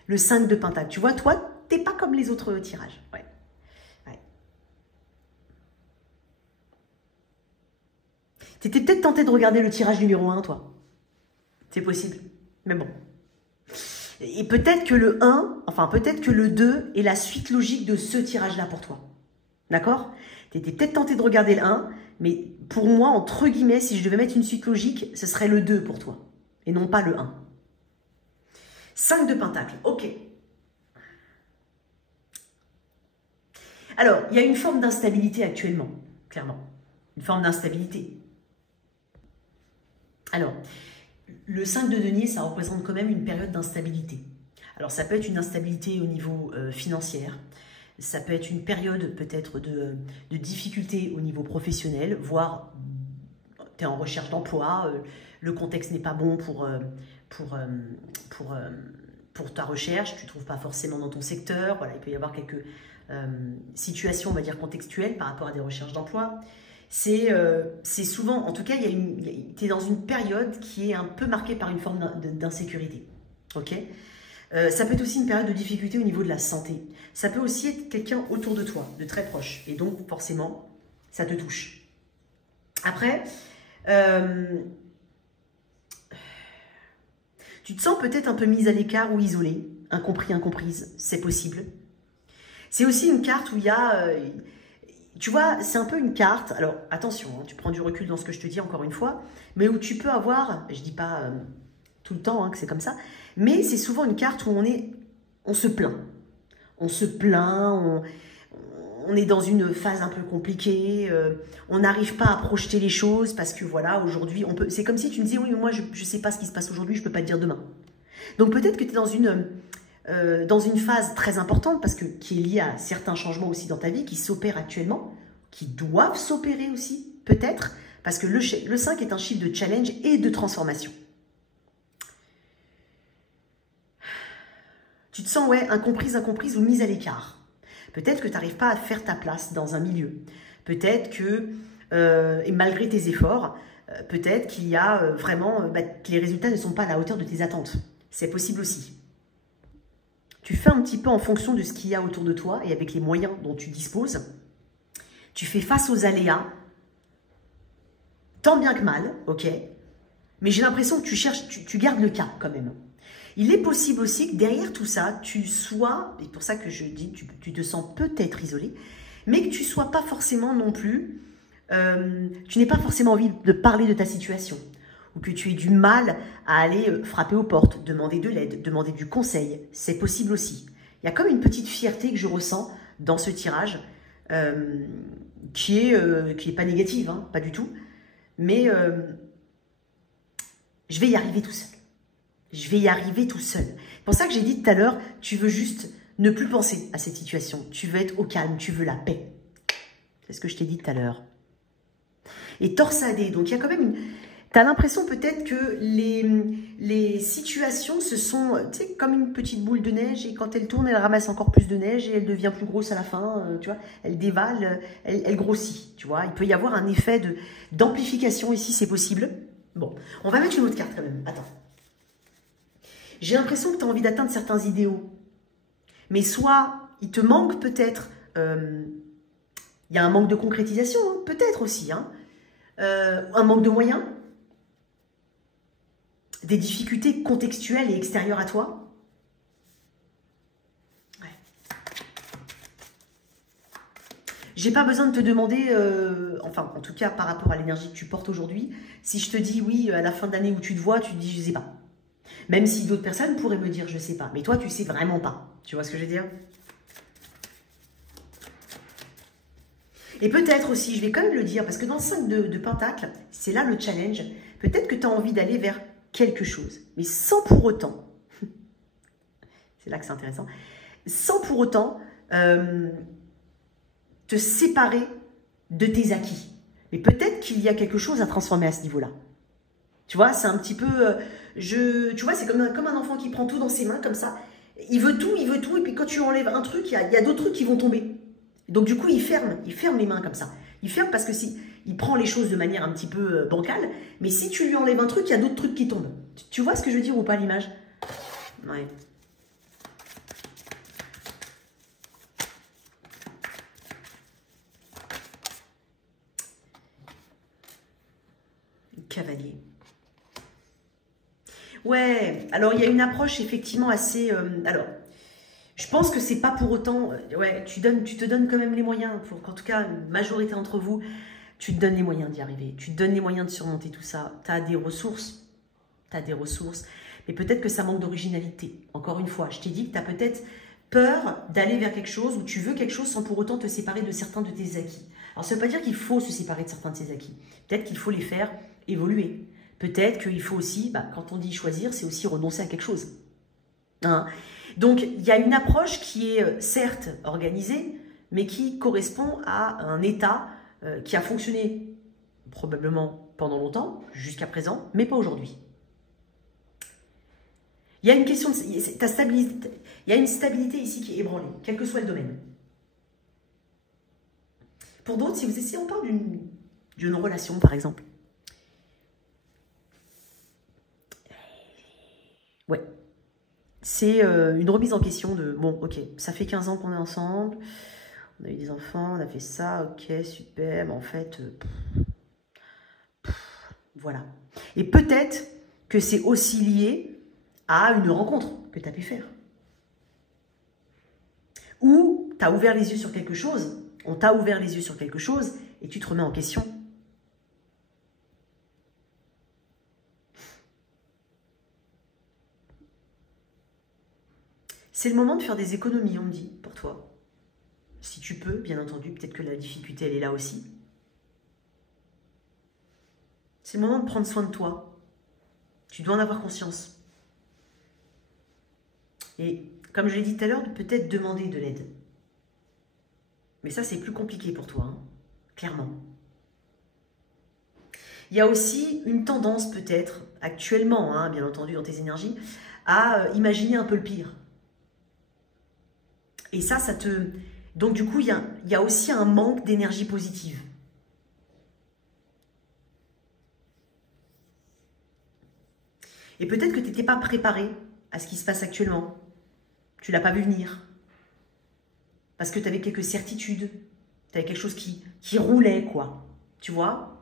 Le 5 de Pentacle. Tu vois, toi, t'es pas comme les autres tirages. Ouais. Ouais. T'étais peut-être tenté de regarder le tirage numéro 1, toi. C'est possible. Mais bon. Et peut-être que le 1, enfin peut-être que le 2 est la suite logique de ce tirage-là pour toi. D'accord? Tu étais peut-être tenté de regarder le 1, mais pour moi, entre guillemets, si je devais mettre une suite logique, ce serait le 2 pour toi, et non pas le 1. 5 de Pentacle, ok. Alors, il y a une forme d'instabilité actuellement, clairement. Une forme d'instabilité. Alors, le 5 de denier, ça représente quand même une période d'instabilité. Alors, ça peut être une instabilité au niveau financier, ça peut être une période peut-être de difficulté au niveau professionnel, voire tu es en recherche d'emploi, le contexte n'est pas bon pour ta recherche, tu ne trouves pas forcément dans ton secteur, voilà, il peut y avoir quelques situations, on va dire, contextuelles par rapport à des recherches d'emploi. C'est souvent, en tout cas, tu es dans une période qui est un peu marquée par une forme d'insécurité. Ok ? Ça peut être aussi une période de difficulté au niveau de la santé. Ça peut aussi être quelqu'un autour de toi, de très proche. Et donc, forcément, ça te touche. Après, tu te sens peut-être un peu mise à l'écart ou isolée, incompris, incomprise, c'est possible. C'est aussi une carte où il y a... tu vois, c'est un peu une carte, alors attention, hein, tu prends du recul dans ce que je te dis encore une fois, mais où tu peux avoir, je dis pas tout le temps que c'est comme ça, mais c'est souvent une carte où on se plaint. On se plaint, on est dans une phase un peu compliquée, on n'arrive pas à projeter les choses parce que voilà, aujourd'hui, c'est comme si tu me disais, oui, mais moi, je ne sais pas ce qui se passe aujourd'hui, je ne peux pas te dire demain. Donc peut-être que tu es dans une phase très importante parce qui est liée à certains changements aussi dans ta vie qui s'opèrent actuellement, qui doivent s'opérer aussi, peut-être, parce que le 5 est un chiffre de challenge et de transformation. Tu te sens, ouais, incomprise ou mise à l'écart. Peut-être que tu n'arrives pas à faire ta place dans un milieu. Peut-être que, et malgré tes efforts, peut-être qu'il y a vraiment, que les résultats ne sont pas à la hauteur de tes attentes. C'est possible aussi. Tu fais un petit peu en fonction de ce qu'il y a autour de toi et avec les moyens dont tu disposes. Tu fais face aux aléas, tant bien que mal, ok. Mais j'ai l'impression que tu gardes le cap quand même. Il est possible aussi que derrière tout ça, tu sois, et pour ça que je dis, tu te sens peut-être isolé, mais que tu ne sois pas forcément non plus, tu n'aies pas forcément envie de parler de ta situation, ou que tu aies du mal à aller frapper aux portes, demander de l'aide, demander du conseil, c'est possible aussi. Il y a comme une petite fierté que je ressens dans ce tirage, qui est pas négative, hein, pas du tout, mais je vais y arriver tout seul. Je vais y arriver tout seul. C'est pour ça que j'ai dit tout à l'heure, tu veux juste ne plus penser à cette situation. Tu veux être au calme, tu veux la paix. C'est ce que je t'ai dit tout à l'heure. Et torsadé, donc il y a quand même une... Tu as l'impression peut-être que les situations se sont, tu sais, comme une petite boule de neige, et quand elle tourne, elle ramasse encore plus de neige et elle devient plus grosse à la fin, tu vois. Elle dévale, elle grossit, tu vois. Il peut y avoir un effet d'amplification ici, c'est possible. Bon, on va mettre une autre carte quand même. Attends. J'ai l'impression que tu as envie d'atteindre certains idéaux. Mais soit, il te manque peut-être... il y a un manque de concrétisation, hein, peut-être aussi. Hein, un manque de moyens. Des difficultés contextuelles et extérieures à toi. Ouais. J'ai pas besoin de te demander, enfin, en tout cas, par rapport à l'énergie que tu portes aujourd'hui, si je te dis, oui, à la fin de l'année où tu te vois, tu te dis, je sais pas. Même si d'autres personnes pourraient me dire, je sais pas. Mais toi, tu sais vraiment pas. Tu vois ce que je veux dire? Et peut-être aussi, je vais quand même le dire, parce que dans le 5 de Pentacle, c'est là le challenge. Peut-être que tu as envie d'aller vers quelque chose, mais sans pour autant, c'est là que c'est intéressant, sans pour autant te séparer de tes acquis. Mais peut-être qu'il y a quelque chose à transformer à ce niveau-là. Tu vois, c'est un petit peu... tu vois, c'est comme un enfant qui prend tout dans ses mains, comme ça. Il veut tout, et puis quand tu enlèves un truc, il y a d'autres trucs qui vont tomber. Donc du coup, il ferme les mains comme ça. Il ferme parce que il prend les choses de manière un petit peu bancale, mais si tu lui enlèves un truc, il y a d'autres trucs qui tombent. Tu vois ce que je veux dire ou pas l'image? Ouais. Cavalier. Ouais, alors il y a une approche effectivement assez... alors, je pense que c'est pas pour autant... ouais, tu te donnes quand même les moyens, pour qu'en tout cas, une majorité d'entre vous, tu te donnes les moyens d'y arriver. Tu te donnes les moyens de surmonter tout ça. Tu as des ressources. Tu as des ressources. Mais peut-être que ça manque d'originalité. Encore une fois, je t'ai dit que tu as peut-être peur d'aller vers quelque chose où tu veux quelque chose sans pour autant te séparer de certains de tes acquis. Alors, ça ne veut pas dire qu'il faut se séparer de certains de ses acquis. Peut-être qu'il faut les faire évoluer. Peut-être qu'il faut aussi, quand on dit choisir, c'est aussi renoncer à quelque chose. Hein? Donc, il y a une approche qui est certes organisée, mais qui correspond à un état qui a fonctionné probablement pendant longtemps, jusqu'à présent, mais pas aujourd'hui. Il y a une question de ta stabilité. Il y a une stabilité ici qui est ébranlée, quel que soit le domaine. Pour d'autres, si on parle d'une relation, par exemple. Ouais. C'est une remise en question de, bon, ok, ça fait 15 ans qu'on est ensemble, on a eu des enfants, on a fait ça, ok, super, mais en fait, voilà. Et peut-être que c'est aussi lié à une rencontre que tu as pu faire. Ou tu as ouvert les yeux sur quelque chose, on t'a ouvert les yeux sur quelque chose, et tu te remets en question. C'est le moment de faire des économies, on me dit, pour toi. Si tu peux, bien entendu, peut-être que la difficulté, elle est là aussi. C'est le moment de prendre soin de toi. Tu dois en avoir conscience. Et comme je l'ai dit tout à l'heure, peut-être demander de l'aide. Mais ça, c'est plus compliqué pour toi, hein, clairement. Il y a aussi une tendance, peut-être, actuellement, hein, bien entendu, dans tes énergies, à imaginer un peu le pire. Et ça te... Donc, du coup, il y a aussi un manque d'énergie positive. Et peut-être que tu n'étais pas préparé à ce qui se passe actuellement. Tu ne l'as pas vu venir. Parce que tu avais quelques certitudes. Tu avais quelque chose qui roulait, quoi. Tu vois?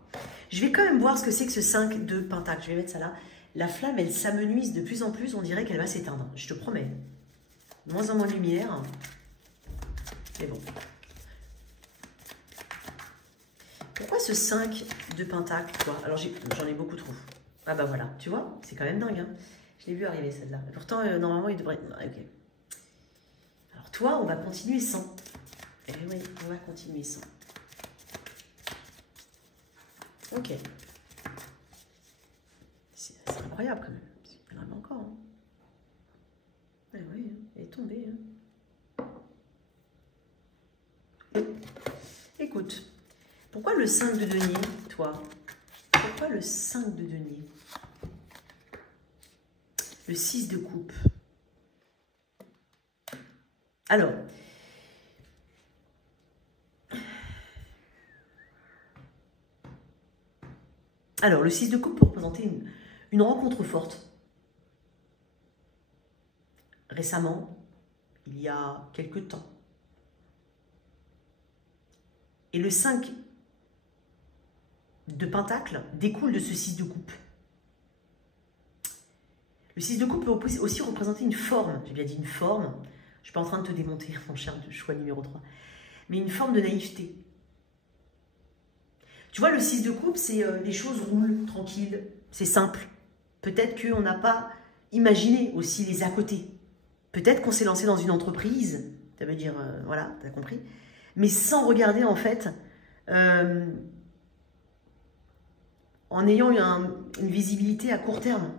Je vais quand même voir ce que c'est que ce 5 de Pentacle. Je vais mettre ça là. La flamme, elle s'amenuise de plus en plus. On dirait qu'elle va s'éteindre. Je te promets. De moins en moins de lumière. Mais bon. Pourquoi ce 5 de Pentacle, toi? Alors, j'en ai beaucoup trop. Ah bah voilà, tu vois, c'est quand même dingue. Hein. Je l'ai vu arriver celle-là. Pourtant, normalement, il devrait... Ok. Alors toi, on va continuer sans. Eh oui, on va continuer sans. Ok. C'est incroyable quand même. Il y en a encore. Hein. Eh oui, elle est tombée. Hein. Écoute, pourquoi le 5 de denier, toi? Pourquoi le 5 de denier? Le 6 de coupe. Alors, le 6 de coupe peut représenter une rencontre forte. Récemment, il y a quelque temps. Et le 5 de Pentacle découle de ce 6 de coupe. Le 6 de coupe peut aussi représenter une forme. J'ai bien dit une forme. Je ne suis pas en train de te démonter, mon cher choix numéro 3. Mais une forme de naïveté. Tu vois, le 6 de coupe, c'est les choses roulent, tranquilles, c'est simple. Peut-être qu'on n'a pas imaginé aussi les à côté. Peut-être qu'on s'est lancé dans une entreprise, ça veut dire, voilà, tu as compris, mais sans regarder en fait, en ayant une visibilité à court terme,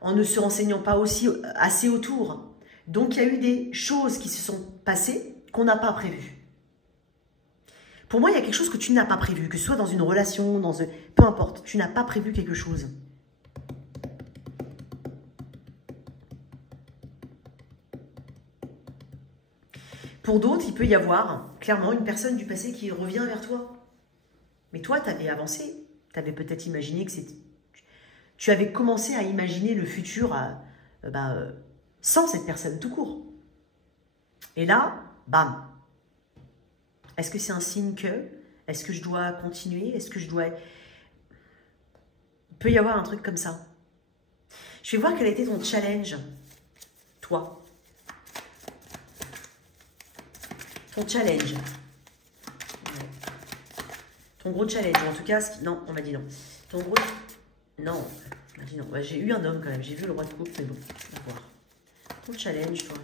en ne se renseignant pas aussi assez autour. Donc, il y a eu des choses qui se sont passées qu'on n'a pas prévues. Pour moi, il y a quelque chose que tu n'as pas prévu, que ce soit dans une relation, peu importe, tu n'as pas prévu quelque chose. Pour d'autres, il peut y avoir clairement une personne du passé qui revient vers toi. Et toi, tu avais avancé. Tu avais peut-être imaginé que c'était... Tu avais commencé à imaginer le futur sans cette personne tout court. Et là, bam. Est-ce que c'est un signe que... Est-ce que je dois continuer? Est-ce que je dois... Il peut y avoir un truc comme ça. Je vais voir quel a été ton challenge, toi. Ton challenge. Ouais. Ton gros challenge. En tout cas, non, on m'a dit non. Ton gros... Non, on m'a dit non. Ouais, j'ai eu un homme quand même. J'ai vu le roi de coupe, mais bon, on va voir. Ton challenge, toi.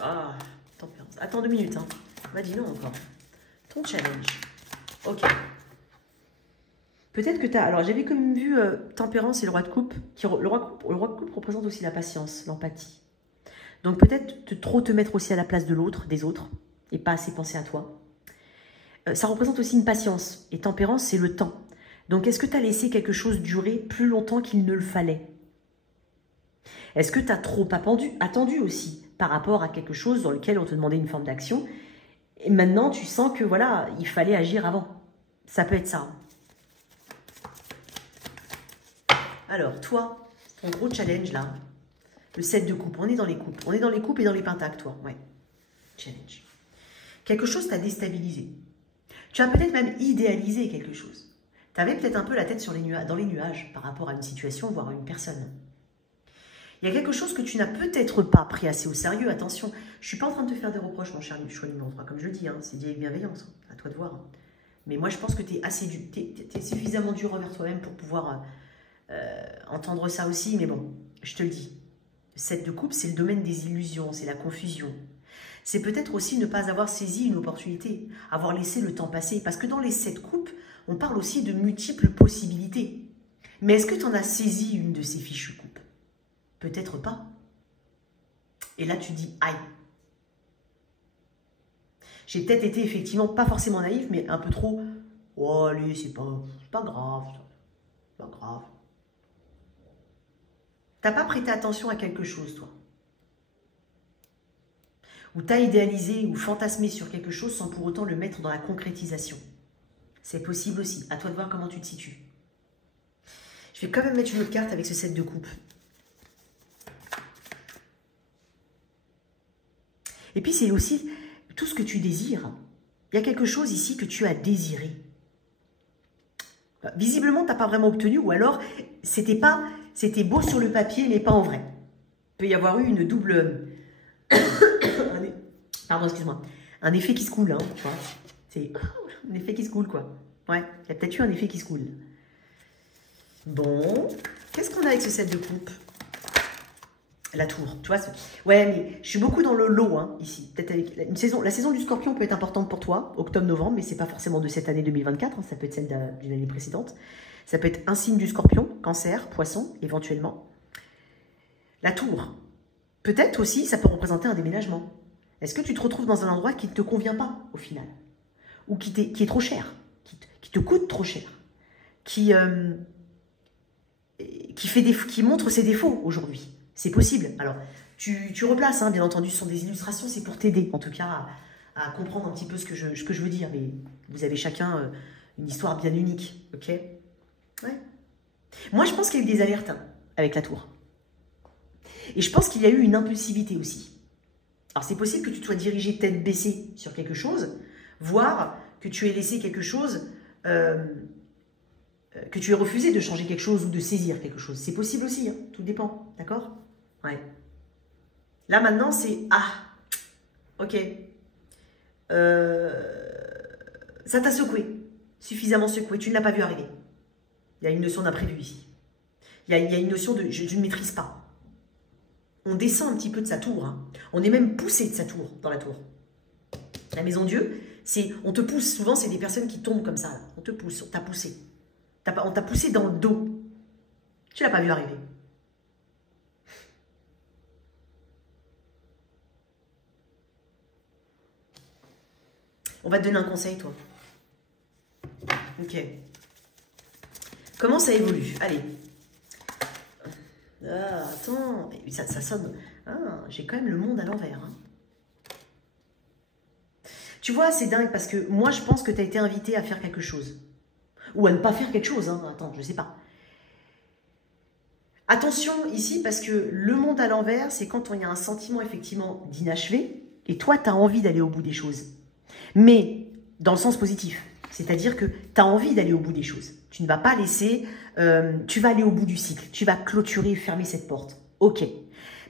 Ah, tempérance. Attends 2 minutes, hein. On m'a dit non encore. Ton challenge. Ok. Peut-être que tu as... Alors, j'avais quand même vu tempérance et le roi de coupe. Le roi de coupe représente aussi la patience, l'empathie. Donc, peut-être trop te mettre aussi à la place de l'autre, des autres, et pas assez penser à toi. Ça représente aussi une patience. Et tempérance, c'est le temps. Donc, est-ce que tu as laissé quelque chose durer plus longtemps qu'il ne le fallait? Est-ce que tu as trop attendu aussi par rapport à quelque chose dans lequel on te demandait une forme d'action? Et maintenant, tu sens que, voilà, il fallait agir avant. Ça peut être ça. Alors, toi, ton gros challenge, là, le 7 de coupe. On est dans les coupes. On est dans les coupes et dans les pentacles, toi. Ouais. Challenge. Quelque chose t'a déstabilisé. Tu as peut-être même idéalisé quelque chose. Tu avais peut-être un peu la tête dans les nuages par rapport à une situation, voire à une personne. Il y a quelque chose que tu n'as peut-être pas pris assez au sérieux. Attention, je ne suis pas en train de te faire des reproches, mon cher choix numéro 3. Comme je le dis, hein, c'est dit avec bienveillance. Hein, à toi de voir. Hein. Mais moi, je pense que tu es suffisamment dur envers toi-même pour pouvoir entendre ça aussi. Mais bon, je te le dis. Le 7 de coupe, c'est le domaine des illusions, c'est la confusion. C'est peut-être aussi ne pas avoir saisi une opportunité, avoir laissé le temps passer. Parce que dans les 7 coupes, on parle aussi de multiples possibilités. Mais est-ce que tu en as saisi une de ces fichues coupes? Peut-être pas. Et là, tu dis, aïe. J'ai peut-être été effectivement pas forcément naïf, mais un peu trop, oh allez, c'est pas grave. C'est pas grave. T'as pas prêté attention à quelque chose, toi. Ou t'as idéalisé ou fantasmé sur quelque chose sans pour autant le mettre dans la concrétisation. C'est possible aussi. À toi de voir comment tu te situes. Je vais quand même mettre une autre carte avec ce 7 de coupe. Et puis, c'est aussi tout ce que tu désires. Il y a quelque chose ici que tu as désiré. Visiblement, tu n'as pas vraiment obtenu, ou alors, c'était beau sur le papier, mais pas en vrai. Il peut y avoir eu une double... Pardon, excuse-moi. Un effet qui se coule, hein, tu vois. C'est un effet qui se coule, quoi. Ouais, il y a peut-être eu un effet qui se coule. Bon, qu'est-ce qu'on a avec ce 7 de coupe? La tour, tu vois. Ouais, mais je suis beaucoup dans le lot, hein, ici. Peut-être avec la saison du Scorpion peut être importante pour toi, octobre-novembre, mais c'est pas forcément de cette année 2024, hein, ça peut être celle d'une année précédente. Ça peut être un signe du Scorpion, Cancer, Poisson, éventuellement. La tour, peut-être aussi, ça peut représenter un déménagement. Est-ce que tu te retrouves dans un endroit qui ne te convient pas, au final? Ou qui est trop cher, qui te coûte trop cher, qui montre ses défauts aujourd'hui? C'est possible. Alors, tu replaces, hein, bien entendu, ce sont des illustrations, c'est pour t'aider, en tout cas, à comprendre un petit peu ce que je veux dire. Mais vous avez chacun une histoire bien unique, ok? Ouais. Moi, je pense qu'il y a eu des alertes hein, avec la tour. Et je pense qu'il y a eu une impulsivité aussi. Alors, c'est possible que tu te sois dirigé tête baissée sur quelque chose, voire que tu aies laissé quelque chose... que tu aies refusé de changer quelque chose ou de saisir quelque chose. C'est possible aussi, hein, tout dépend, d'accord? Ouais. Là, maintenant, c'est... Ah, ok. Ça t'a secoué, suffisamment secoué, tu ne l'as pas vu arriver. Il y a une notion d'imprévu ici. Il y a une notion de je ne maîtrise pas. On descend un petit peu de sa tour. Hein. On est même poussé de sa tour, dans la tour. La maison Dieu, c'est on te pousse. Souvent, c'est des personnes qui tombent comme ça. Là. On te pousse, on t'a poussé. On t'a poussé dans le dos. Tu ne l'as pas vu arriver. On va te donner un conseil, toi. Ok. Comment ça évolue? Allez. Ah, attends. Ça sonne Ah, j'ai quand même le monde à l'envers. Hein. Tu vois, c'est dingue parce que moi, je pense que tu as été invité à faire quelque chose. Ou à ne pas faire quelque chose. Hein. Attends, je ne sais pas. Attention ici, parce que le monde à l'envers, c'est quand il y a un sentiment effectivement d'inachevé, et toi, tu as envie d'aller au bout des choses. Mais dans le sens positif, c'est-à-dire que tu as envie d'aller au bout des choses. Tu ne vas pas laisser, tu vas aller au bout du cycle, tu vas clôturer et fermer cette porte. Ok.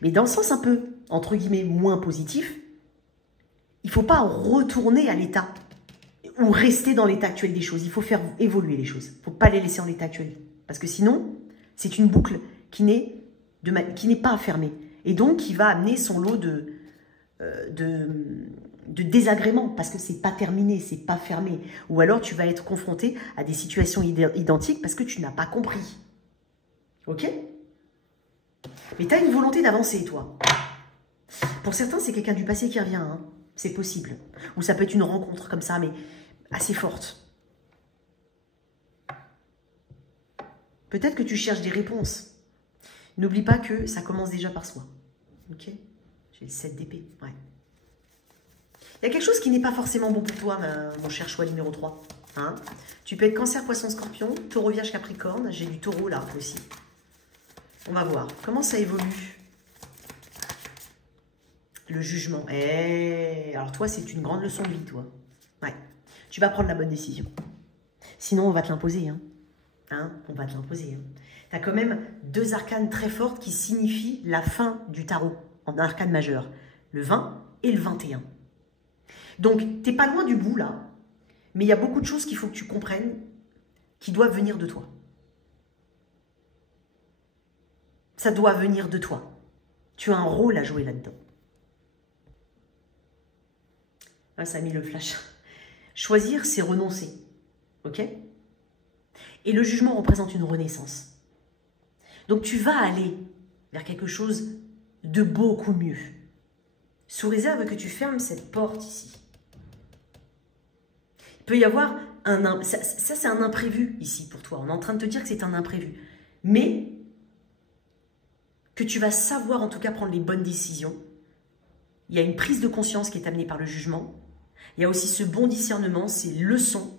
Mais dans le sens un peu, entre guillemets, moins positif, il ne faut pas retourner à l'état ou rester dans l'état actuel des choses. Il faut faire évoluer les choses. Il ne faut pas les laisser en l'état actuel. Parce que sinon, c'est une boucle qui n'est pas fermée. Et donc, qui va amener son lot de désagréments. Parce que ce n'est pas terminé, ce n'est pas fermé. Ou alors, tu vas être confronté à des situations identiques parce que tu n'as pas compris. Ok? Mais tu as une volonté d'avancer, toi. Pour certains, c'est quelqu'un du passé qui revient. Hein. C'est possible. Ou ça peut être une rencontre comme ça, mais assez forte. Peut-être que tu cherches des réponses. N'oublie pas que ça commence déjà par soi. Ok? J'ai le 7 d'épée. Ouais. Il y a quelque chose qui n'est pas forcément bon pour toi, mon cher choix numéro 3. Hein? Tu peux être cancer, poisson, scorpion, taureau, vierge, capricorne. J'ai du taureau là aussi. On va voir. Comment ça évolue? Le jugement. Alors toi, c'est une grande leçon de vie, toi. Ouais. Tu vas prendre la bonne décision. Sinon, on va te l'imposer. Hein, on va te l'imposer. Hein. Tu as quand même 2 arcanes très fortes qui signifient la fin du tarot en arcane majeur. Le 20 et le 21. Donc, tu n'es pas loin du bout, là. Mais il y a beaucoup de choses qu'il faut que tu comprennes qui doivent venir de toi. Ça doit venir de toi. Tu as un rôle à jouer là-dedans. Ah, ça a mis le flash. Choisir, c'est renoncer. Ok? Et le jugement représente une renaissance. Donc tu vas aller vers quelque chose de beaucoup mieux. Sous réserve que tu fermes cette porte ici. Il peut y avoir un... Ça c'est un imprévu ici pour toi. On est en train de te dire que c'est un imprévu. Mais que tu vas savoir en tout cas prendre les bonnes décisions. Il y a une prise de conscience qui est amenée par le jugement. Il y a aussi ce bon discernement, ces leçons.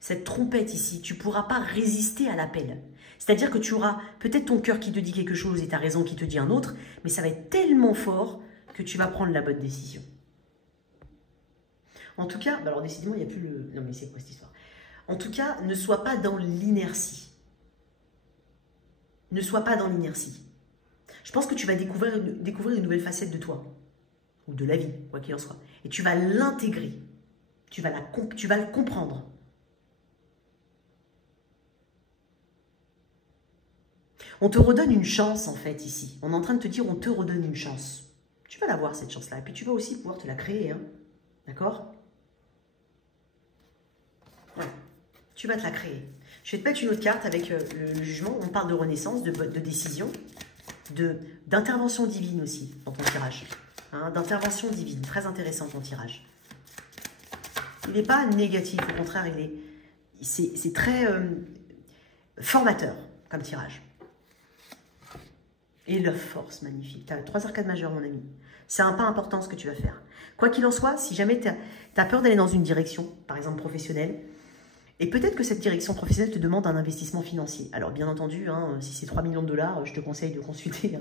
Cette trompette ici, tu ne pourras pas résister à l'appel. C'est-à-dire que tu auras peut-être ton cœur qui te dit quelque chose et ta raison qui te dit un autre, mais ça va être tellement fort que tu vas prendre la bonne décision. En tout cas, alors décidément, il n'y a plus le... Non mais c'est quoi cette histoire? En tout cas, ne sois pas dans l'inertie. Ne sois pas dans l'inertie. Je pense que tu vas découvrir une nouvelle facette de toi, ou de la vie, quoi qu'il en soit. Et tu vas l'intégrer. Tu vas le comprendre. On te redonne une chance, en fait, ici. On est en train de te dire, on te redonne une chance. Tu vas l'avoir, cette chance-là. Et puis, tu vas aussi pouvoir te la créer. Hein. D'accord? Ouais. Tu vas te la créer. Je vais te mettre une autre carte avec le jugement. On parle de renaissance, de décision, d'intervention divine aussi, dans ton tirage. Hein, d'intervention divine. Très intéressant, ton tirage. Il n'est pas négatif. Au contraire, c'est très formateur, comme tirage. Et l'œuf force, magnifique. Tu as 3 arcades majeures, mon ami. C'est un pas important ce que tu vas faire. Quoi qu'il en soit, si jamais tu as peur d'aller dans une direction, par exemple professionnelle, et peut-être que cette direction professionnelle te demande un investissement financier. Alors bien entendu, hein, si c'est 3 millions de dollars, je te conseille de consulter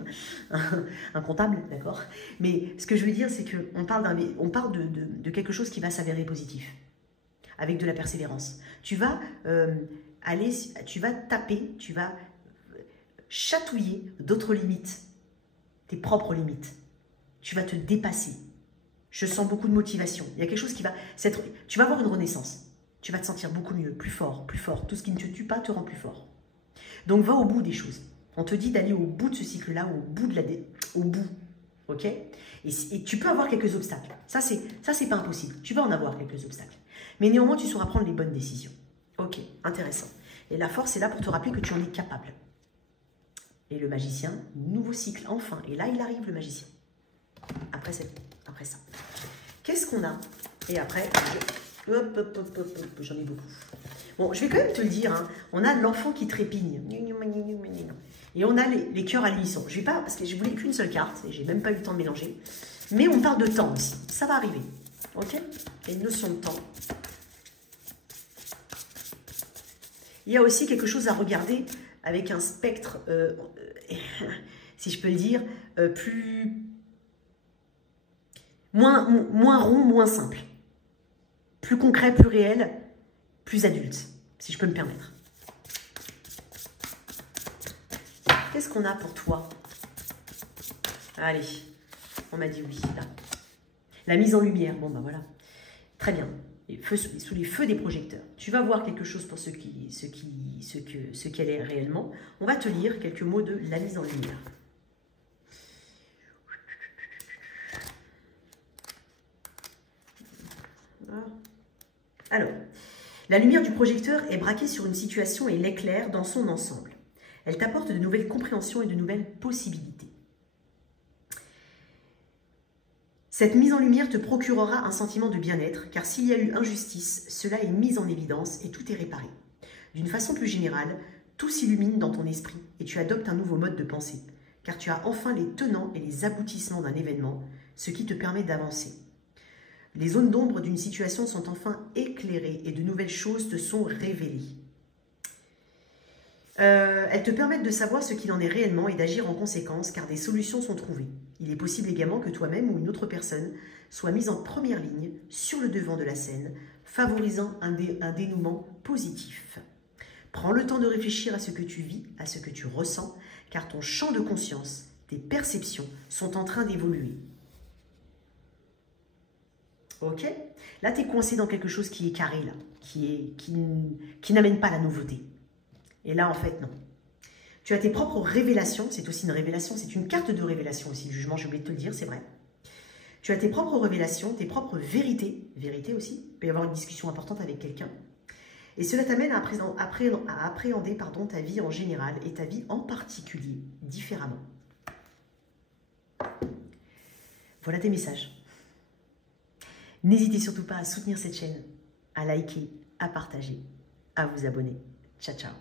un comptable, d'accord? Mais ce que je veux dire, c'est qu'on parle de quelque chose qui va s'avérer positif, avec de la persévérance. Tu vas taper, tu vas chatouiller d'autres limites, tes propres limites. Tu vas te dépasser. Je sens beaucoup de motivation. Il y a quelque chose qui va... Tu vas avoir une renaissance. Tu vas te sentir beaucoup mieux, plus fort, plus fort. Tout ce qui ne te tue pas te rend plus fort. Donc, va au bout des choses. On te dit d'aller au bout de ce cycle-là, au bout. Ok? Et tu peux avoir quelques obstacles. Ça, c'est pas impossible. Tu vas en avoir quelques obstacles. Mais néanmoins, tu sauras prendre les bonnes décisions. Ok, intéressant. Et la force est là pour te rappeler que tu en es capable. Et le magicien, nouveau cycle, enfin. Et là, il arrive, le magicien. Après ça. Qu'est-ce qu'on a? Et après, j'en ai beaucoup. Bon, je vais quand même te le dire. Hein, on a l'enfant qui trépigne. Et on a les cœurs à l'unisson. Je vais pas, parce que je voulais qu'une seule carte, et j'ai même pas eu le temps de mélanger. Mais on parle de temps aussi. Ça va arriver. Ok? Il y a une notion de temps. Il y a aussi quelque chose à regarder avec un spectre, si je peux le dire, moins rond, moins simple. Plus concret, plus réel, plus adulte, si je peux me permettre. Qu'est-ce qu'on a pour toi? Allez, on m'a dit oui, là. La mise en lumière, bon ben voilà. Très bien. Sous les feux des projecteurs. Tu vas voir quelque chose pour ce qu'elle est réellement. On va te lire quelques mots de la mise en lumière. Alors, la lumière du projecteur est braquée sur une situation et l'éclaire dans son ensemble. Elle t'apporte de nouvelles compréhensions et de nouvelles possibilités. Cette mise en lumière te procurera un sentiment de bien-être, car s'il y a eu injustice, cela est mis en évidence et tout est réparé. D'une façon plus générale, tout s'illumine dans ton esprit et tu adoptes un nouveau mode de pensée, car tu as enfin les tenants et les aboutissements d'un événement, ce qui te permet d'avancer. Les zones d'ombre d'une situation sont enfin éclairées et de nouvelles choses te sont révélées. Elles te permettent de savoir ce qu'il en est réellement et d'agir en conséquence, car des solutions sont trouvées. Il est possible également que toi-même ou une autre personne soit mise en première ligne, sur le devant de la scène, favorisant un dénouement positif. Prends le temps de réfléchir à ce que tu vis, à ce que tu ressens, car ton champ de conscience, tes perceptions sont en train d'évoluer. Ok? Là, tu es coincé dans quelque chose qui est carré, là, qui n'amène pas la nouveauté. Et là, en fait, non. Tu as tes propres révélations, c'est aussi une révélation, c'est une carte de révélation aussi, le jugement, j'ai oublié de te le dire, c'est vrai. Tu as tes propres révélations, tes propres vérités, aussi, il peut y avoir une discussion importante avec quelqu'un. Et cela t'amène à appréhender ta vie en général et ta vie en particulier, différemment. Voilà tes messages. N'hésitez surtout pas à soutenir cette chaîne, à liker, à partager, à vous abonner. Ciao, ciao.